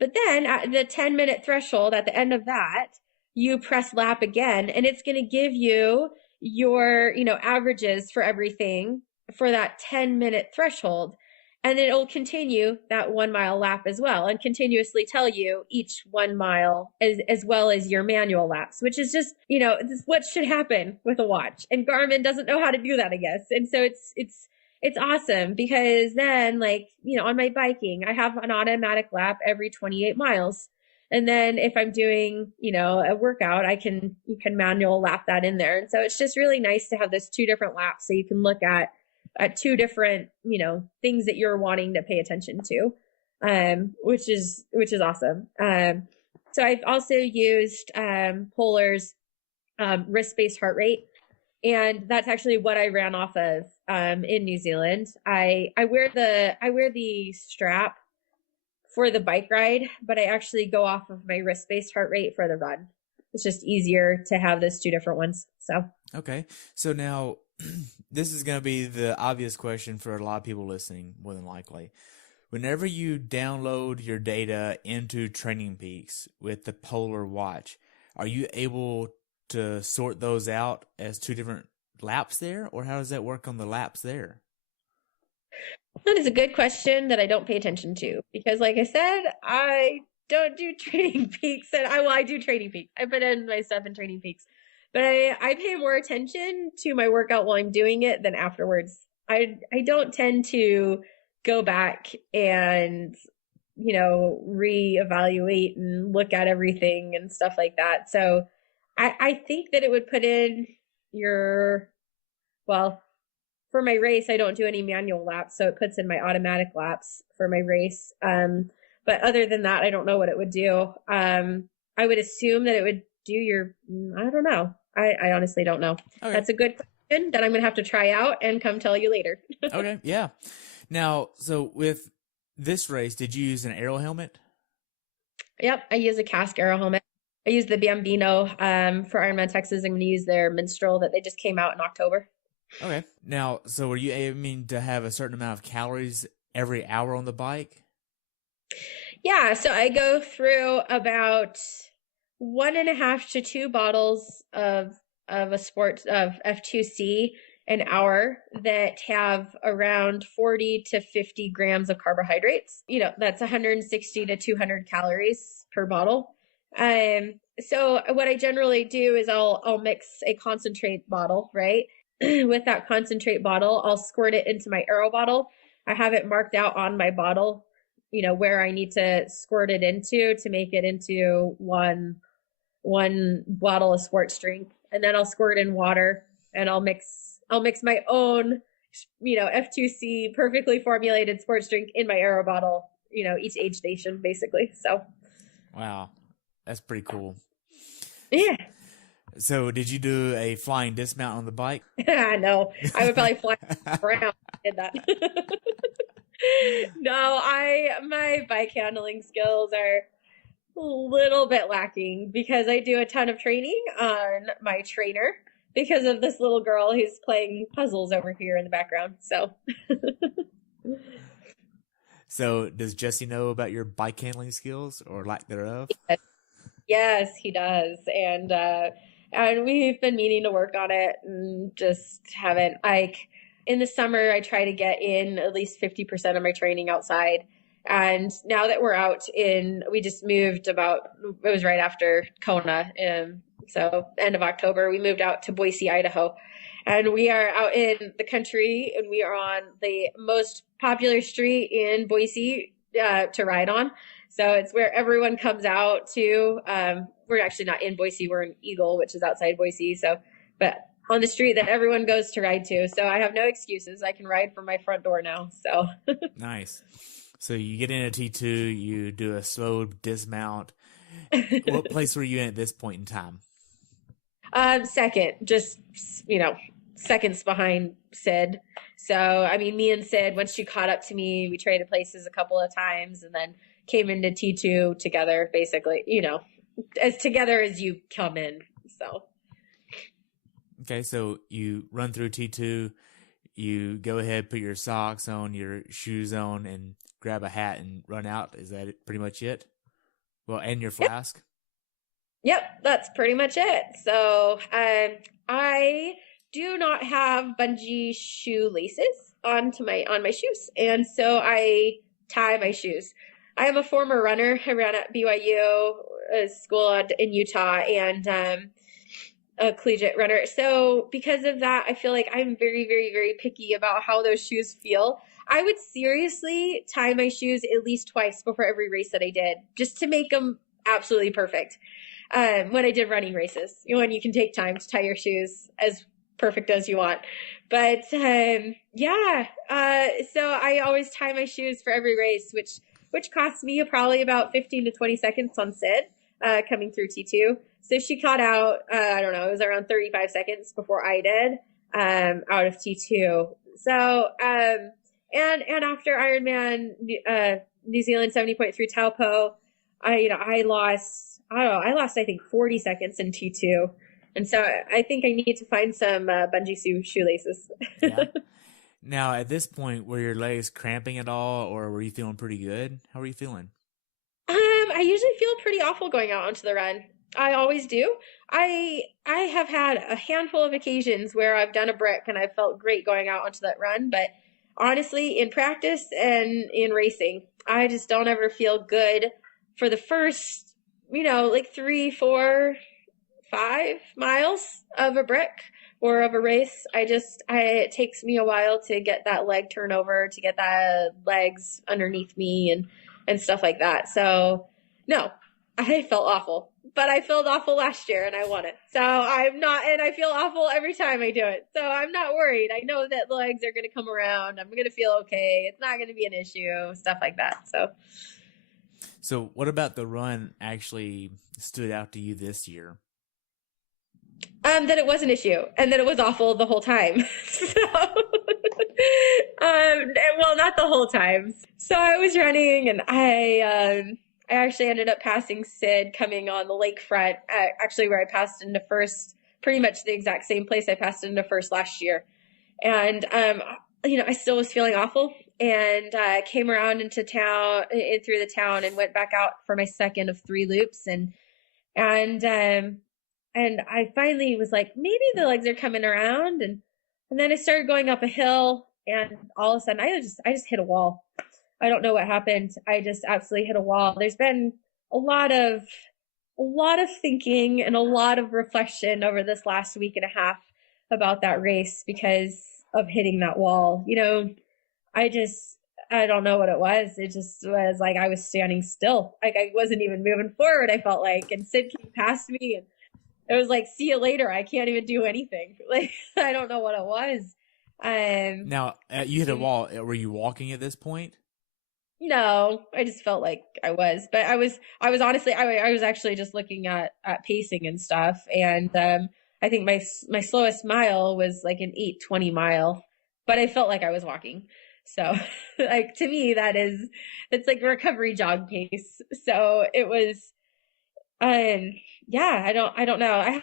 But then at the 10-minute threshold, at the end of that, you press lap again and it's going to give you your, averages for everything for that 10-minute threshold. And then it'll continue that 1 mile lap as well and continuously tell you each 1 mile as well as your manual laps, which is just, this is what should happen with a watch. And Garmin doesn't know how to do that, I guess. And so it's awesome because then on my biking, I have an automatic lap every 28 miles. And then if I'm doing, a workout, you can manual lap that in there. And so it's just really nice to have those 2 different laps so you can look at 2 different, things that you're wanting to pay attention to, which is awesome. So I've also used, Polar's, wrist-based heart rate. And that's actually what I ran off of, in New Zealand. I wear the strap for the bike ride, but I actually go off of my wrist-based heart rate for the run. It's just easier to have those 2 different ones. So. Okay. So now this is going to be the obvious question for a lot of people listening, more than likely. Whenever you download your data into Training Peaks with the Polar watch, are you able to sort those out as 2 different laps there, or how does that work on the laps there? That is a good question that I don't pay attention to because, like I said, I don't do Training Peaks, and I do Training Peaks. I put in my stuff in Training Peaks, but I pay more attention to my workout while I'm doing it than afterwards. I don't tend to go back and reevaluate and look at everything and stuff like that. So I think that it would put in for my race, I don't do any manual laps. So it puts in my automatic laps for my race. But other than that, I don't know what it would do. I would assume that it would do I don't know. I honestly don't know. Okay. That's a good question that I'm going to have to try out and come tell you later. Okay. Yeah. Now, so with this race, did you use an aero helmet? Yep. I use a Casque aero helmet. I use the Bambino for Ironman Texas. I'm going to use their Minstrel that they just came out in October. Okay. Now, so were you aiming to have a certain amount of calories every hour on the bike? Yeah. So I go through about 1.5 to 2 bottles of F2C an hour that have around 40 to 50 grams of carbohydrates. That's 160 to 200 calories per bottle. So what I generally do is I'll mix a concentrate bottle, right? With that concentrate bottle, I'll squirt it into my aero bottle. I have it marked out on my bottle, where I need to squirt it into to make it into one bottle of sports drink. And then I'll squirt in water and I'll mix my own, F2C perfectly formulated sports drink in my aero bottle, each aid station basically. So. Wow. That's pretty cool. Yeah. So did you do a flying dismount on the bike? No, I would probably fly around if I did that. No, my bike handling skills little bit lacking because I do a ton of training on my trainer because of this little girl who's playing puzzles over here in the background. So does Jesse know about your bike handling skills or lack thereof? Yes, he does. And we've been meaning to work on it and just haven't. Like in the summer, I try to get in at least 50% of my training outside. And now that we're out we just moved it was right after Kona. So end of October, we moved out to Boise, Idaho. And we are out in the country and we are on the most popular street in Boise to ride on. So it's where everyone comes out to. We're actually not in Boise. We're in Eagle, which is outside Boise. But on the street that everyone goes to ride to. So I have no excuses. I can ride from my front door now. So nice. So you get in a T2, you do a slow dismount. What place were you in at this point in time? Second, just, seconds behind Sid. So, I mean, me and Sid, once she caught up to me, we traded places a couple of times and then came into T2 together, basically, as together as you come in. So. Okay. So you run through T2, you go ahead, put your socks on, your shoes on, and grab a hat and run out. Is that pretty much it? Well, and your flask? Yep, that's pretty much it. So I do not have bungee shoelaces on my shoes. And so I tie my shoes. I am a former runner. I ran at BYU, a school in Utah, and a collegiate runner. So because of that, I feel like I'm very, very, very picky about how those shoes feel. I would seriously tie my shoes at least twice before every race that I did, just to make them absolutely perfect. When I did running races, when you can take time to tie your shoes as perfect as you want. But so I always tie my shoes for every race, which costs me probably about 15 to 20 seconds on Sid coming through T2. So she caught out, I don't know, it was around 35 seconds before I did out of T2. So, and after Ironman New Zealand 70.3 Taupo, I lost, I think 40 seconds in T2. And so I think I need to find some bungee shoelaces. Yeah. Now, at this point, were your legs cramping at all, or were you feeling pretty good? How were you feeling? I usually feel pretty awful going out onto the run. I always do. I have had a handful of occasions where I've done a brick and I felt great going out onto that run, but honestly, in practice and in racing, I just don't ever feel good for the first, like 3, 4, 5 miles of a brick or of a race. It takes me a while to get that leg turnover, to get that legs underneath me and stuff like that. So no, I felt awful, but I felt awful last year and I won it. So and I feel awful every time I do it. So I'm not worried. I know that the legs are going to come around. I'm going to feel okay. It's not going to be an issue, stuff like that. So what about the run actually stood out to you this year? That it was an issue and that it was awful the whole time. Well, not the whole time. So I was running and I actually ended up passing Sid coming on the lakefront, actually where I passed into first, pretty much the exact same place I passed into first last year. And, I still was feeling awful and came around into town, through the town and went back out for my second of 3 loops. And I finally was like, maybe the legs are coming around. And then I started going up a hill and all of a sudden I just hit a wall. I don't know what happened. I just absolutely hit a wall. There's been a lot of thinking and a lot of reflection over this last week and a half about that race because of hitting that wall. I don't know what it was. It just was like I was standing still. Like I wasn't even moving forward, I felt like. And Sid came past me and it was like, see you later. I can't even do anything. Like, I don't know what it was. Now, you hit a wall. Were you walking at this point? No, I just felt like I was, but I was honestly, I was actually just looking at pacing and stuff. And, I think my slowest mile was like an 8:20 mile, but I felt like I was walking. So like, to me, it's like recovery jog pace. So it was Yeah, I don't know.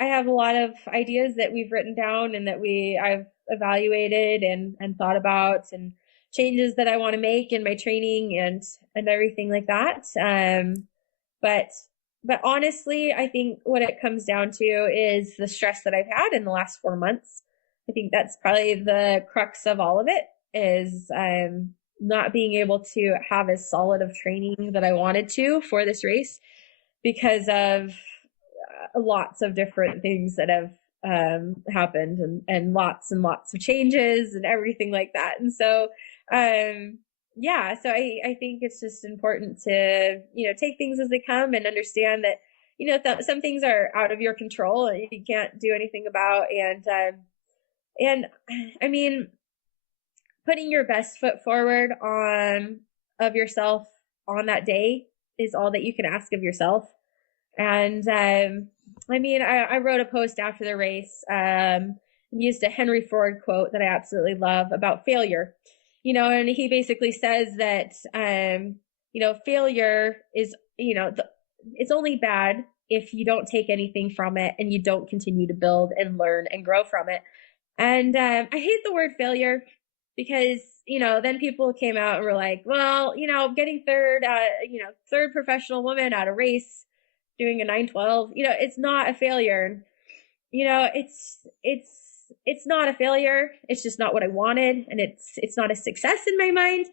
I have a lot of ideas that we've written down and that I've evaluated and thought about, and changes that I want to make in my training and everything like that. But honestly, I think what it comes down to is the stress that I've had in the last 4 months. I think that's probably the crux of all of it, is not being able to have as solid of training that I wanted to for this race because of lots of different things that have happened, and lots of changes and everything like that. And so, yeah, so I think it's just important to, take things as they come and understand that, some things are out of your control and you can't do anything about. And I mean, putting your best foot forward of yourself on that day is all that you can ask of yourself. And I mean, I wrote a post after the race, used a Henry Ford quote that I absolutely love about failure, and he basically says that, failure is, it's only bad if you don't take anything from it and you don't continue to build and learn and grow from it. And I hate the word failure because, then people came out and were like, well, getting third professional woman at a race, doing a 9:12, it's not a failure. It's not a failure. It's just not what I wanted. And it's not a success in my mind.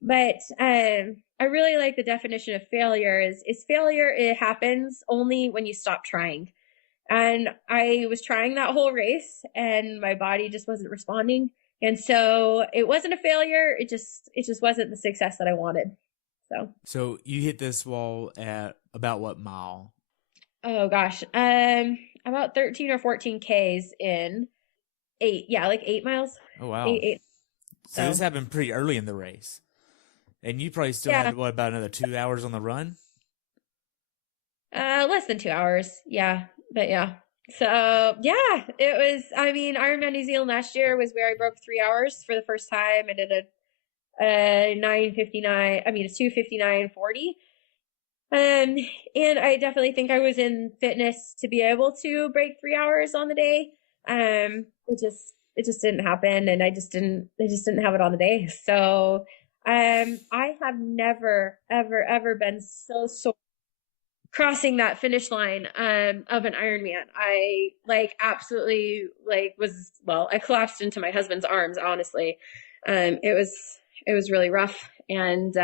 But I really like the definition of failure is failure. It happens only when you stop trying. And I was trying that whole race and my body just wasn't responding. And so it wasn't a failure. It just wasn't the success that I wanted. So you hit this wall at about what mile? Oh gosh. About 13 or 14 Ks in 8 miles. Oh wow. 8. So this happened pretty early in the race. And you probably still had about another 2 hours on the run? Less than 2 hours. Yeah. But yeah. So yeah, it was, I mean, Ironman New Zealand last year was where I broke 3 hours for the first time. I did a 9:59. I mean, a 2:59:40. And I definitely think I was in fitness to be able to break 3 hours on the day. It just didn't happen, and I just didn't have it on the day. So, I have never, ever been so sore crossing that finish line, of an Ironman. I absolutely I collapsed into my husband's arms, honestly. It was really rough. And,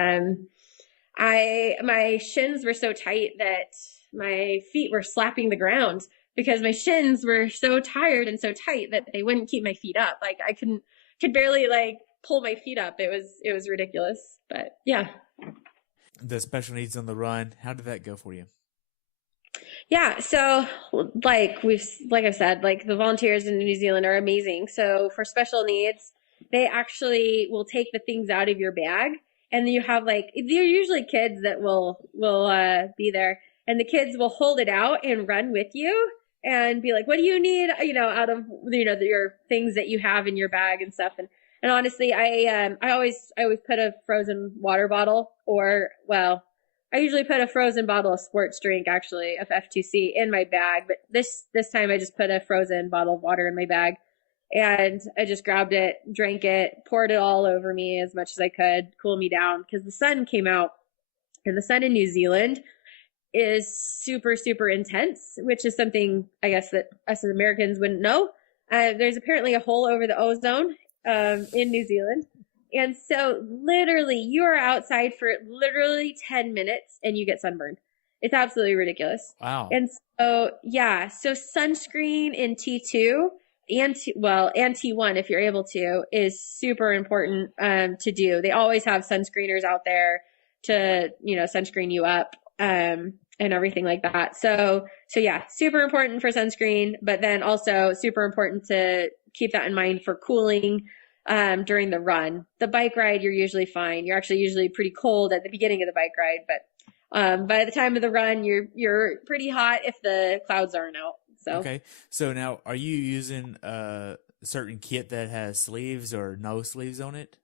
my shins were so tight that my feet were slapping the ground because my shins were so tired and so tight that they wouldn't keep my feet up. Like I could barely pull my feet up. It was ridiculous, but yeah. The special needs on the run, how did that go for you? Yeah. So like I've said, the volunteers in New Zealand are amazing. So for special needs, they actually will take the things out of your bag. And then you have they're usually kids that will be there, and the kids will hold it out and run with you and be like, what do you need? Out of, your things that you have in your bag and stuff. And honestly, I always put a frozen water bottle I usually put a frozen bottle of sports drink, actually, of F2C in my bag. But this time I just put a frozen bottle of water in my bag. And I just grabbed it, drank it, poured it all over me as much as I could, cool me down, because the sun came out. And the sun in New Zealand is super, super intense, which is something I guess that us as Americans wouldn't know. There's apparently a hole over the ozone in New Zealand. And so literally you are outside for literally 10 minutes and you get sunburned. It's absolutely ridiculous. Wow. And so, yeah, so sunscreen in T2 and T1, if you're able to, is super important to do. They always have sunscreeners out there to, sunscreen you up and everything like that. So yeah, super important for sunscreen, but then also super important to keep that in mind for cooling during the run. The bike ride, you're usually fine. You're actually usually pretty cold at the beginning of the bike ride, but by the time of the run, you're pretty hot if the clouds aren't out. So. Okay. So now, are you using a certain kit that has sleeves or no sleeves on it?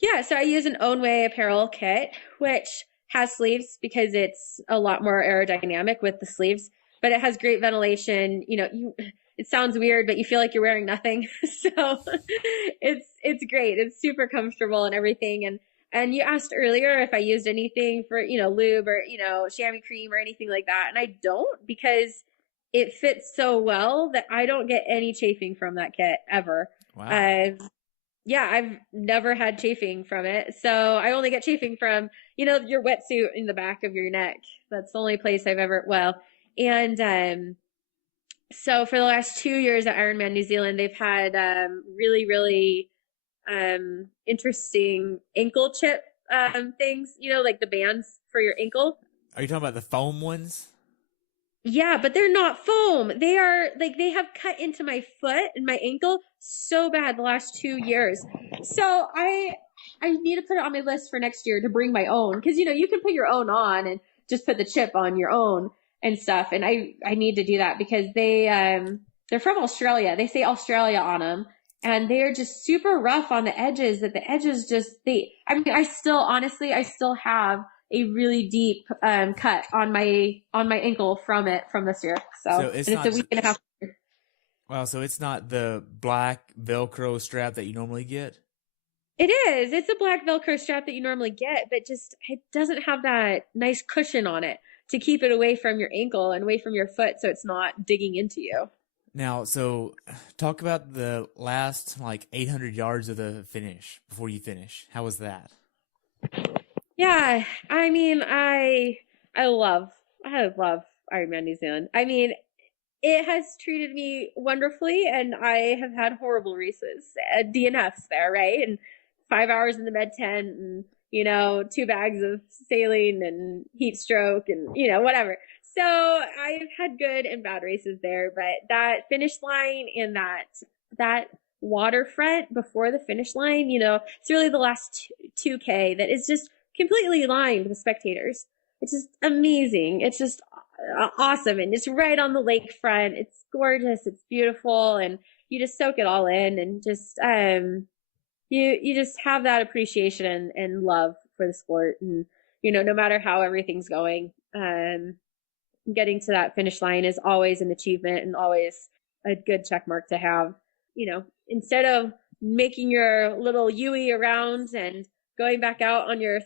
Yeah. So I use an Own Way apparel kit, which has sleeves because it's a lot more aerodynamic with the sleeves, but it has great ventilation. It sounds weird, but you feel like you're wearing nothing. So it's great. It's super comfortable and everything. And you asked earlier if I used anything for, lube or, chamois cream or anything like that. And I don't, because it fits so well that I don't get any chafing from that kit ever. Wow. I've never had chafing from it. So I only get chafing from, your wetsuit in the back of your neck. That's the only place I've ever, and, so for the last 2 years at Ironman New Zealand, they've had, really, really, interesting ankle chip, things, like the bands for your ankle. Are you talking about the foam ones? Yeah, but they're not foam. They are they have cut into my foot and my ankle so bad the last 2 years. So I need to put it on my list for next year to bring my own. Cause you can put your own on and just put the chip on your own and stuff. And I need to do that because they're from Australia. They say Australia on them and they're just super rough on the edges, that the edges I still have a really deep cut on my ankle from this year. So it's a week and a half. Wow, so it's not the black Velcro strap that you normally get? It is. It's a black Velcro strap that you normally get, but just it doesn't have that nice cushion on it to keep it away from your ankle and away from your foot so it's not digging into you. Now, so talk about the last 800 yards of the finish before you finish. How was that? Yeah, I mean, I love Ironman New Zealand. I mean, it has treated me wonderfully, and I have had horrible races, DNFs there, right? And 5 hours in the med tent, and 2 bags of saline and heat stroke, and whatever. So I've had good and bad races there, but that finish line and that waterfront before the finish line, it's really the last 2K that is just completely lined with spectators. It's just amazing. It's just awesome. And it's right on the lakefront. It's gorgeous. It's beautiful. And you just soak it all in and just, you just have that appreciation and love for the sport. And, no matter how everything's going, getting to that finish line is always an achievement and always a good check mark to have. Instead of making your little U-ey around and going back out on your,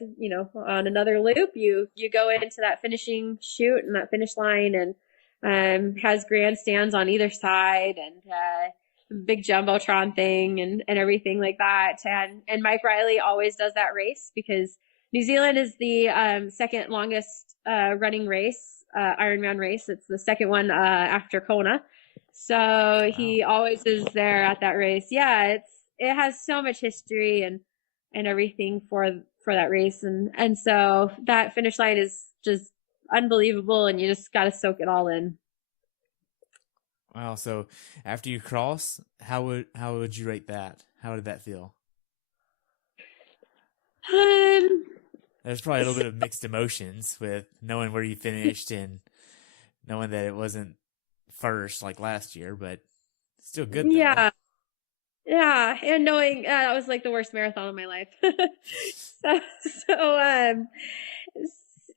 on another loop, you go into that finishing chute and that finish line and has grandstands on either side and big jumbotron thing and everything like that. And Mike Riley always does that race because New Zealand is the second longest running race, Ironman race. It's the second one after Kona. So he always is there at that race. Yeah, it has so much history and everything for that race. And so that finish line is just unbelievable and you just got to soak it all in. Wow. So after you cross, how would you rate that? How did that feel? There's probably a little bit of mixed emotions with knowing where you finished and knowing that it wasn't first like last year, but still good though. Yeah, and knowing that was like the worst marathon of my life.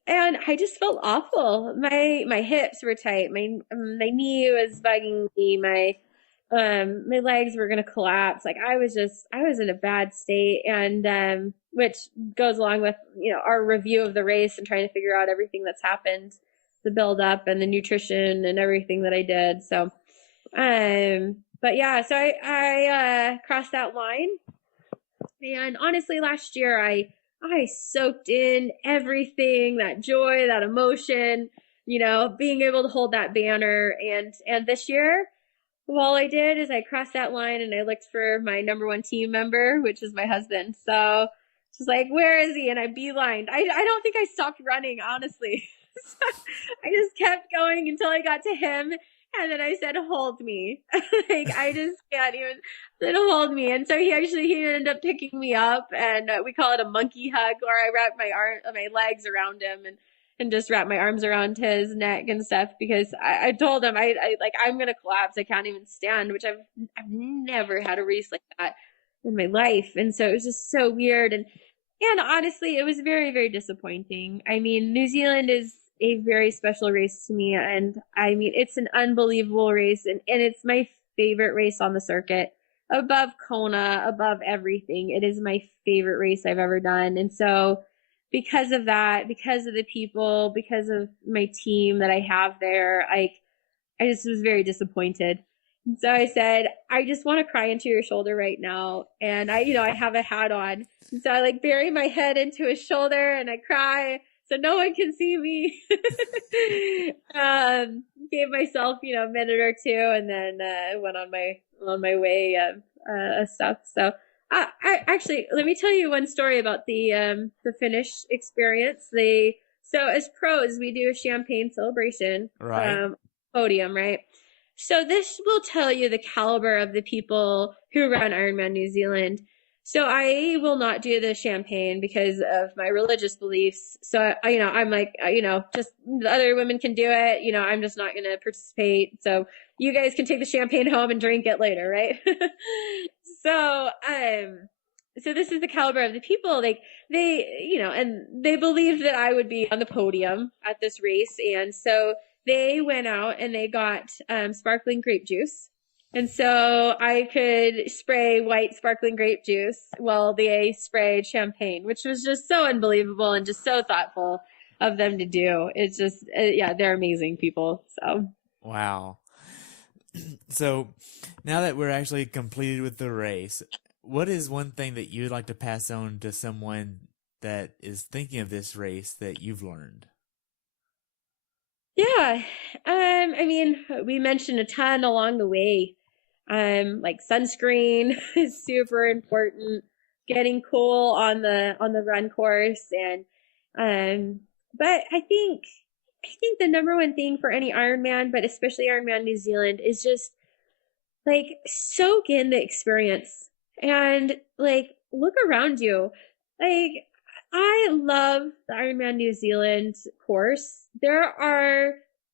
And I just felt awful. My hips were tight. My knee was bugging me. My legs were gonna collapse. Like I was in a bad state, and which goes along with our review of the race and trying to figure out everything that's happened, the build up and the nutrition and everything that I did. So, but yeah, so I crossed that line, and honestly, last year I soaked in everything, that joy, that emotion, being able to hold that banner, and this year, all I did is I crossed that line and I looked for my number one team member, which is my husband. So she's like, "Where is he?" And I beelined. I don't think I stopped running, honestly. I just kept going until I got to him. And then I said, "Hold me." Like, I just can't even. Said, "Hold me." And so he ended up picking me up, and we call it a monkey hug, where I wrapped my legs around him and just wrapped my arms around his neck and stuff, because I told him I'm gonna collapse. I can't even stand, which I've never had a race like that in my life, and so it was just so weird. And honestly, it was very, very disappointing. I mean, New Zealand is a very special race to me. And I mean, it's an unbelievable race. And it's my favorite race on the circuit. Above Kona, above everything. It is my favorite race I've ever done. And so because of that, because of the people, because of my team that I have there, I just was very disappointed. And so I said, I just want to cry into your shoulder right now. And I have a hat on. And so I like bury my head into his shoulder and I cry so no one can see me. Gave myself, a minute or two and then went on my way stuff. So I actually, let me tell you one story about the finish experience. So as pros, we do a champagne celebration, Right. Podium, right? So this will tell you the caliber of the people who run Ironman New Zealand. So I will not do the champagne because of my religious beliefs. So, I'm like, just the other women can do it. I'm just not going to participate. So you guys can take the champagne home and drink it later, right? So, so this is the caliber of the people. Like and they believed that I would be on the podium at this race. And so they went out and they got sparkling grape juice. And so I could spray white sparkling grape juice while they sprayed champagne, which was just so unbelievable and just so thoughtful of them to do. It's just, they're amazing people. So. Wow. So now that we're actually completed with the race, what is one thing that you would like to pass on to someone that is thinking of this race that you've learned? Yeah. I mean, we mentioned a ton along the way. Like sunscreen is super important, getting cool on the run course. And, but I think the number one thing for any Ironman, but especially Ironman New Zealand, is just like soak in the experience and like look around you. Like I love the Ironman New Zealand course. There are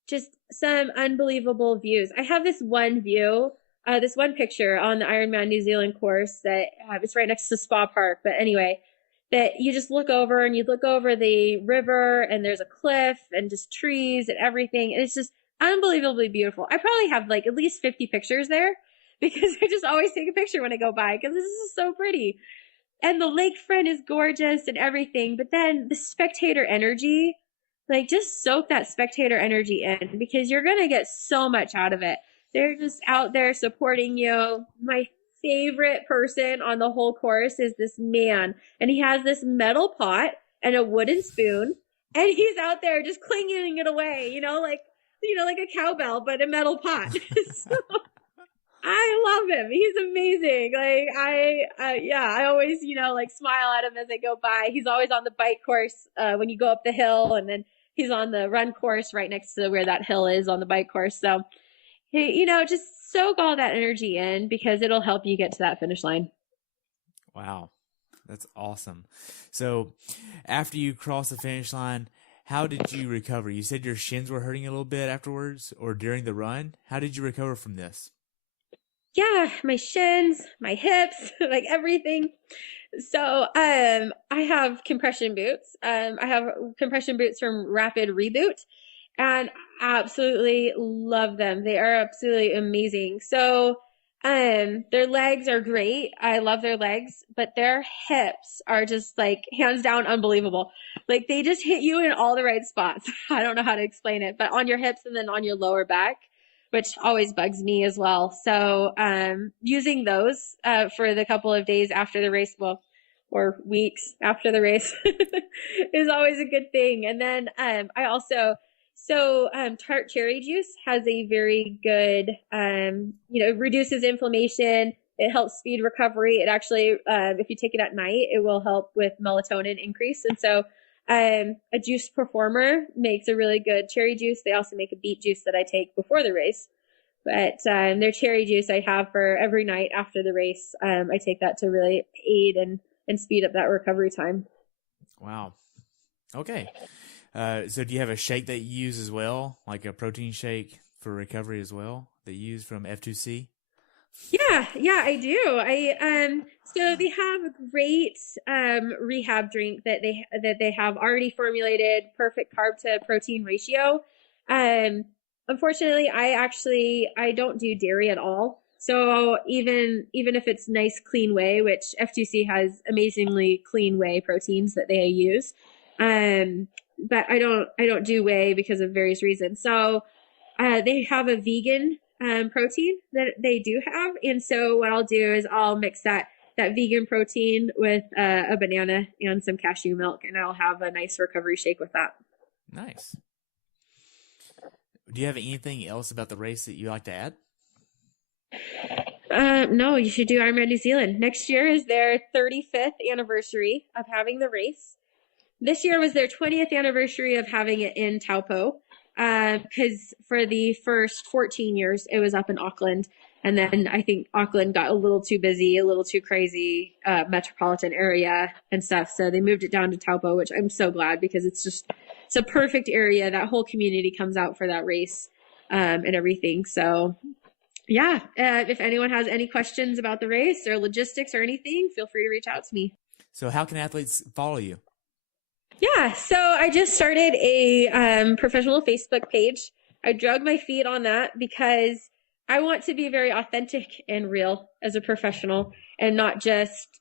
just some unbelievable views. I have this one view, this one picture on the Ironman New Zealand course that it's right next to Spa Park. But anyway, that you just look over and you look over the river and there's a cliff and just trees and everything. And it's just unbelievably beautiful. I probably have like at least 50 pictures there because I just always take a picture when I go by because this is so pretty. And the lakefront is gorgeous and everything. But then the spectator energy, like just soak that spectator energy in because you're going to get so much out of it. They're just out there supporting you. My favorite person on the whole course is this man, and he has this metal pot and a wooden spoon, and he's out there just clinging it away, like a cowbell, but a metal pot. So, I love him. He's amazing. Like I always, like smile at him as I go by. He's always on the bike course when you go up the hill, and then he's on the run course right next to where that hill is on the bike course. So, just soak all that energy in because it'll help you get to that finish line. Wow. That's awesome. So after you cross the finish line, how did you recover? You said your shins were hurting a little bit afterwards or during the run. How did you recover from this? Yeah, my shins, my hips, like everything. So, I have compression boots. I have compression boots from Rapid Reboot and absolutely love them. They are absolutely amazing. So, their legs are great. I love their legs, but their hips are just like hands down unbelievable. Like they just hit you in all the right spots. I don't know how to explain it, but on your hips and then on your lower back, which always bugs me as well. So, using those, for the couple of days after the race, or weeks after the race is always a good thing. And then, I also, tart cherry juice has a very good, it reduces inflammation. It helps speed recovery. It actually, if you take it at night, it will help with melatonin increase. And so, a juice performer makes a really good cherry juice. They also make a beet juice that I take before the race. But their cherry juice I have for every night after the race. I take that to really aid and speed up that recovery time. Wow. Okay. So do you have a shake that you use as well, like a protein shake for recovery as well that you use from F2C Yeah, I do. So they have a great rehab drink that they have already formulated, perfect carb to protein ratio. Unfortunately, I don't do dairy at all. So even if it's nice clean whey, which F2C has amazingly clean whey proteins that they use, but I don't do whey because of various reasons. So they have a vegan protein that they do have, and so what I'll do is I'll mix that vegan protein with a banana and some cashew milk, and I'll have a nice recovery shake with that. Nice. Do you have anything else about the race that you like to add? No, you should do Ironman New Zealand. Next year is their 35th anniversary of having the race. This year was their 20th anniversary of having it in Taupo, because for the first 14 years it was up in Auckland, and then I think Auckland got a little too busy, a little too crazy, metropolitan area and stuff, so they moved it down to Taupo, which I'm so glad, because it's a perfect area. That whole community comes out for that race and everything. So yeah, if anyone has any questions about the race or logistics or anything, feel free to reach out to me. So how can athletes follow you? Yeah, so I just started a professional Facebook page. I drug my feet on that because I want to be very authentic and real as a professional, and not just,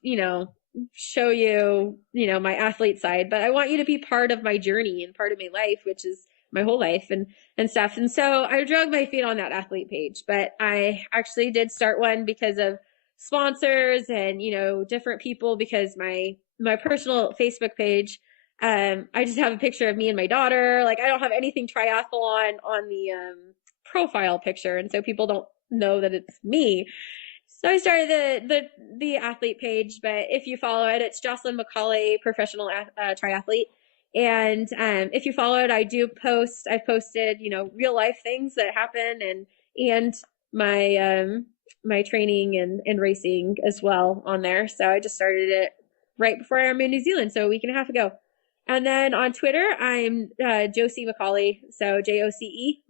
show you, my athlete side, but I want you to be part of my journey and part of my life, which is my whole life and stuff. And so I drug my feet on that athlete page, but I actually did start one because of sponsors and, different people, because my personal Facebook page, I just have a picture of me and my daughter. Like, I don't have anything triathlon on the profile picture, and so people don't know that it's me. So I started the athlete page, but if you follow it, it's Jocelyn McCauley, professional triathlete. And if you follow it, I've posted, real life things that happen, and my training and racing as well on there. So I just started it right before Ironman New Zealand, so a week and a half ago. And then on Twitter, I'm Jocie McCauley, so Joce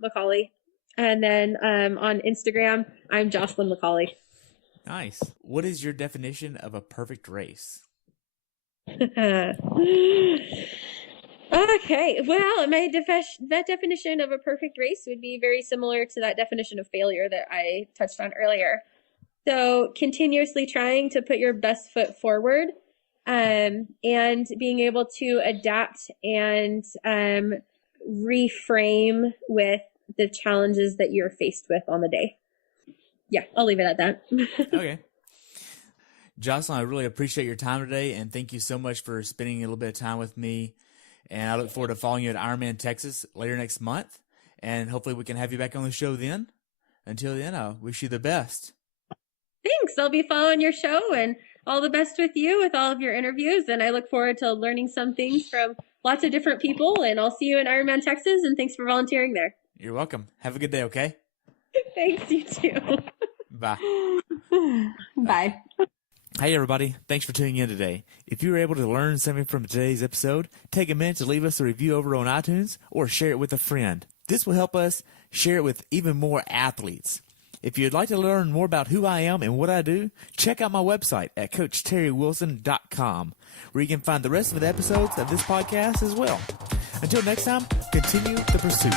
McCauley. And then on Instagram, I'm Jocelyn McCauley. Nice. What is your definition of a perfect race? Okay. Well, that definition of a perfect race would be very similar to that definition of failure that I touched on earlier. So continuously trying to put your best foot forward, and being able to adapt and reframe with the challenges that you're faced with on the day. Yeah, I'll leave it at that. Okay. Jocelyn, I really appreciate your time today, and thank you so much for spending a little bit of time with me. And I look forward to following you at Ironman Texas later next month, and hopefully we can have you back on the show then. Until then, I wish you the best. Thanks. I'll be following your show, and all the best with you with all of your interviews. And I look forward to learning some things from lots of different people. And I'll see you in Ironman Texas, and thanks for volunteering there. You're welcome. Have a good day, okay? Thanks, you too. Bye. Bye. Hey, everybody. Thanks for tuning in today. If you were able to learn something from today's episode, take a minute to leave us a review over on iTunes or share it with a friend. This will help us share it with even more athletes. If you'd like to learn more about who I am and what I do, check out my website at CoachTerryWilson.com, where you can find the rest of the episodes of this podcast as well. Until next time, continue the pursuit.